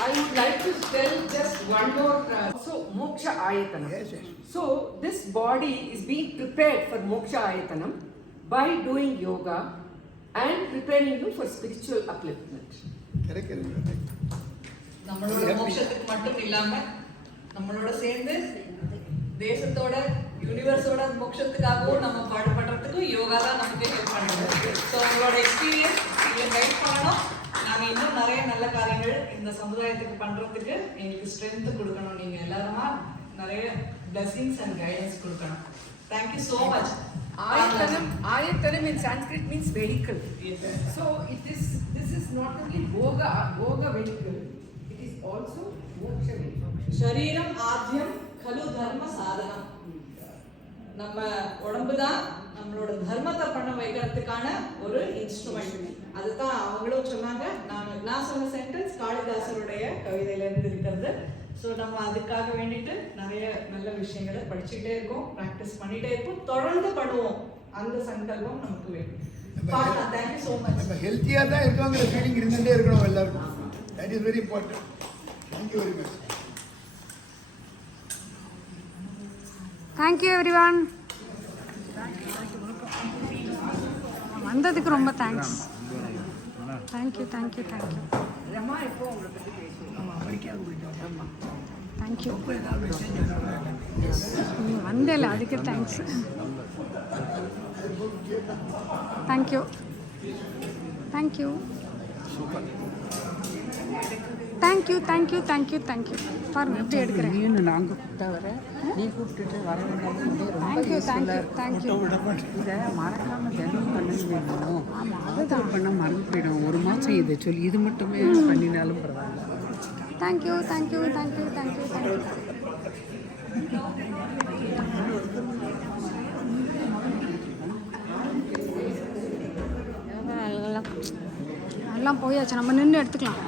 I would like to tell just one more. So Moksha Ayatanam. Yes, yes. So this body is being prepared for Moksha Ayatanam by doing yoga and preparing you for spiritual upliftment. கிடைக்கிறது. நம்மளோட மோட்சத்துக்கு மட்டும் இல்லாம நம்மளோட சேர்ந்து தேசத்தோட யூனிவர்ஸோட மோட்சத்துக்காகவும் நம்ம பாடுபடுறதுக்கும் யோகா தான் நமக்கு ஹெல்ப் பண்ணுது. ஸோ உங்களோட எக்ஸ்பீரியன்ஸ் நீங்கள் கைட் பண்ணணும். நாங்கள் இன்னும் நிறைய நல்ல காரியங்கள் இந்த சமுதாயத்துக்கு பண்ணுறதுக்கு எங்களுக்கு ஸ்ட்ரென்த்து கொடுக்கணும். நீங்கள் எல்லாருமா நிறைய blessings and guidance கொடுக்கணும். Thank you so much. Ayatanam in Sanskrit means vehicle. Yes. So this is not only yoga vehicle, it is also moksha vehicle. சரீரம் ஆத்யம் கலு தர்ம சாதனம். நம்ம உடம்பு தான் நம்மளோட தர்மத்தை பண்ண வைக்கிறதுக்கான ஒரு இன்ஸ்ட்ருமெண்ட். அதுதான் அவங்களும் சொன்னாங்க. நான் சொன்ன சென்டென்ஸ் காளிதாசருடைய கவிதையிலேருந்து இருக்கிறது. ஸோ நம்ம அதுக்காக வேண்டிட்டு நிறைய நல்ல விஷயங்களை படிச்சுக்கிட்டே இருக்கோம், ப்ராக்டிஸ் பண்ணிகிட்டே இருக்கோம், தொடர்ந்து பண்ணுவோம். அந்த சங்கல்பம் நமக்கு வேணும். பார்க்கலாம். Thank you so much. நம்ம ஹெல்த்தியாக தான் இருக்கோங்கிற ஃபீலிங் இருந்துகிட்டே இருக்கணும் எல்லாருக்கும். That is very important. Thank you very much. Thank you everyone. வந்ததுக்கு ரொம்ப thanks. Thank you thank you thank you. Rama எப்போ உங்களை பற்றி பேசுவோம். தேங்க்யூ. நீங்கள் வந்தேல அதுக்கு thanks. Thank you thank you thank you thank you thank you thank you. பாருங்க எப்படி எடுக்கிறேன். நாங்கள் கூப்பிட்டா வர நீ கூப்பிட்டுட்டு வர வேண்டாம். Thank you thank you thank you. இதை மறக்காமல் தினம் பண்ணணும். ஆமாம் அது அதுதான். பண்ண மறந்து போயிடும். ஒரு மாதம் இதை சொல்லி இது மட்டுமே பண்ணினாலும் பரவாயில்ல. Thank you thank you thank you thank you thank you. எல்லாம் போயாச்சு. நம்ம நின்று எடுத்துக்கலாம்.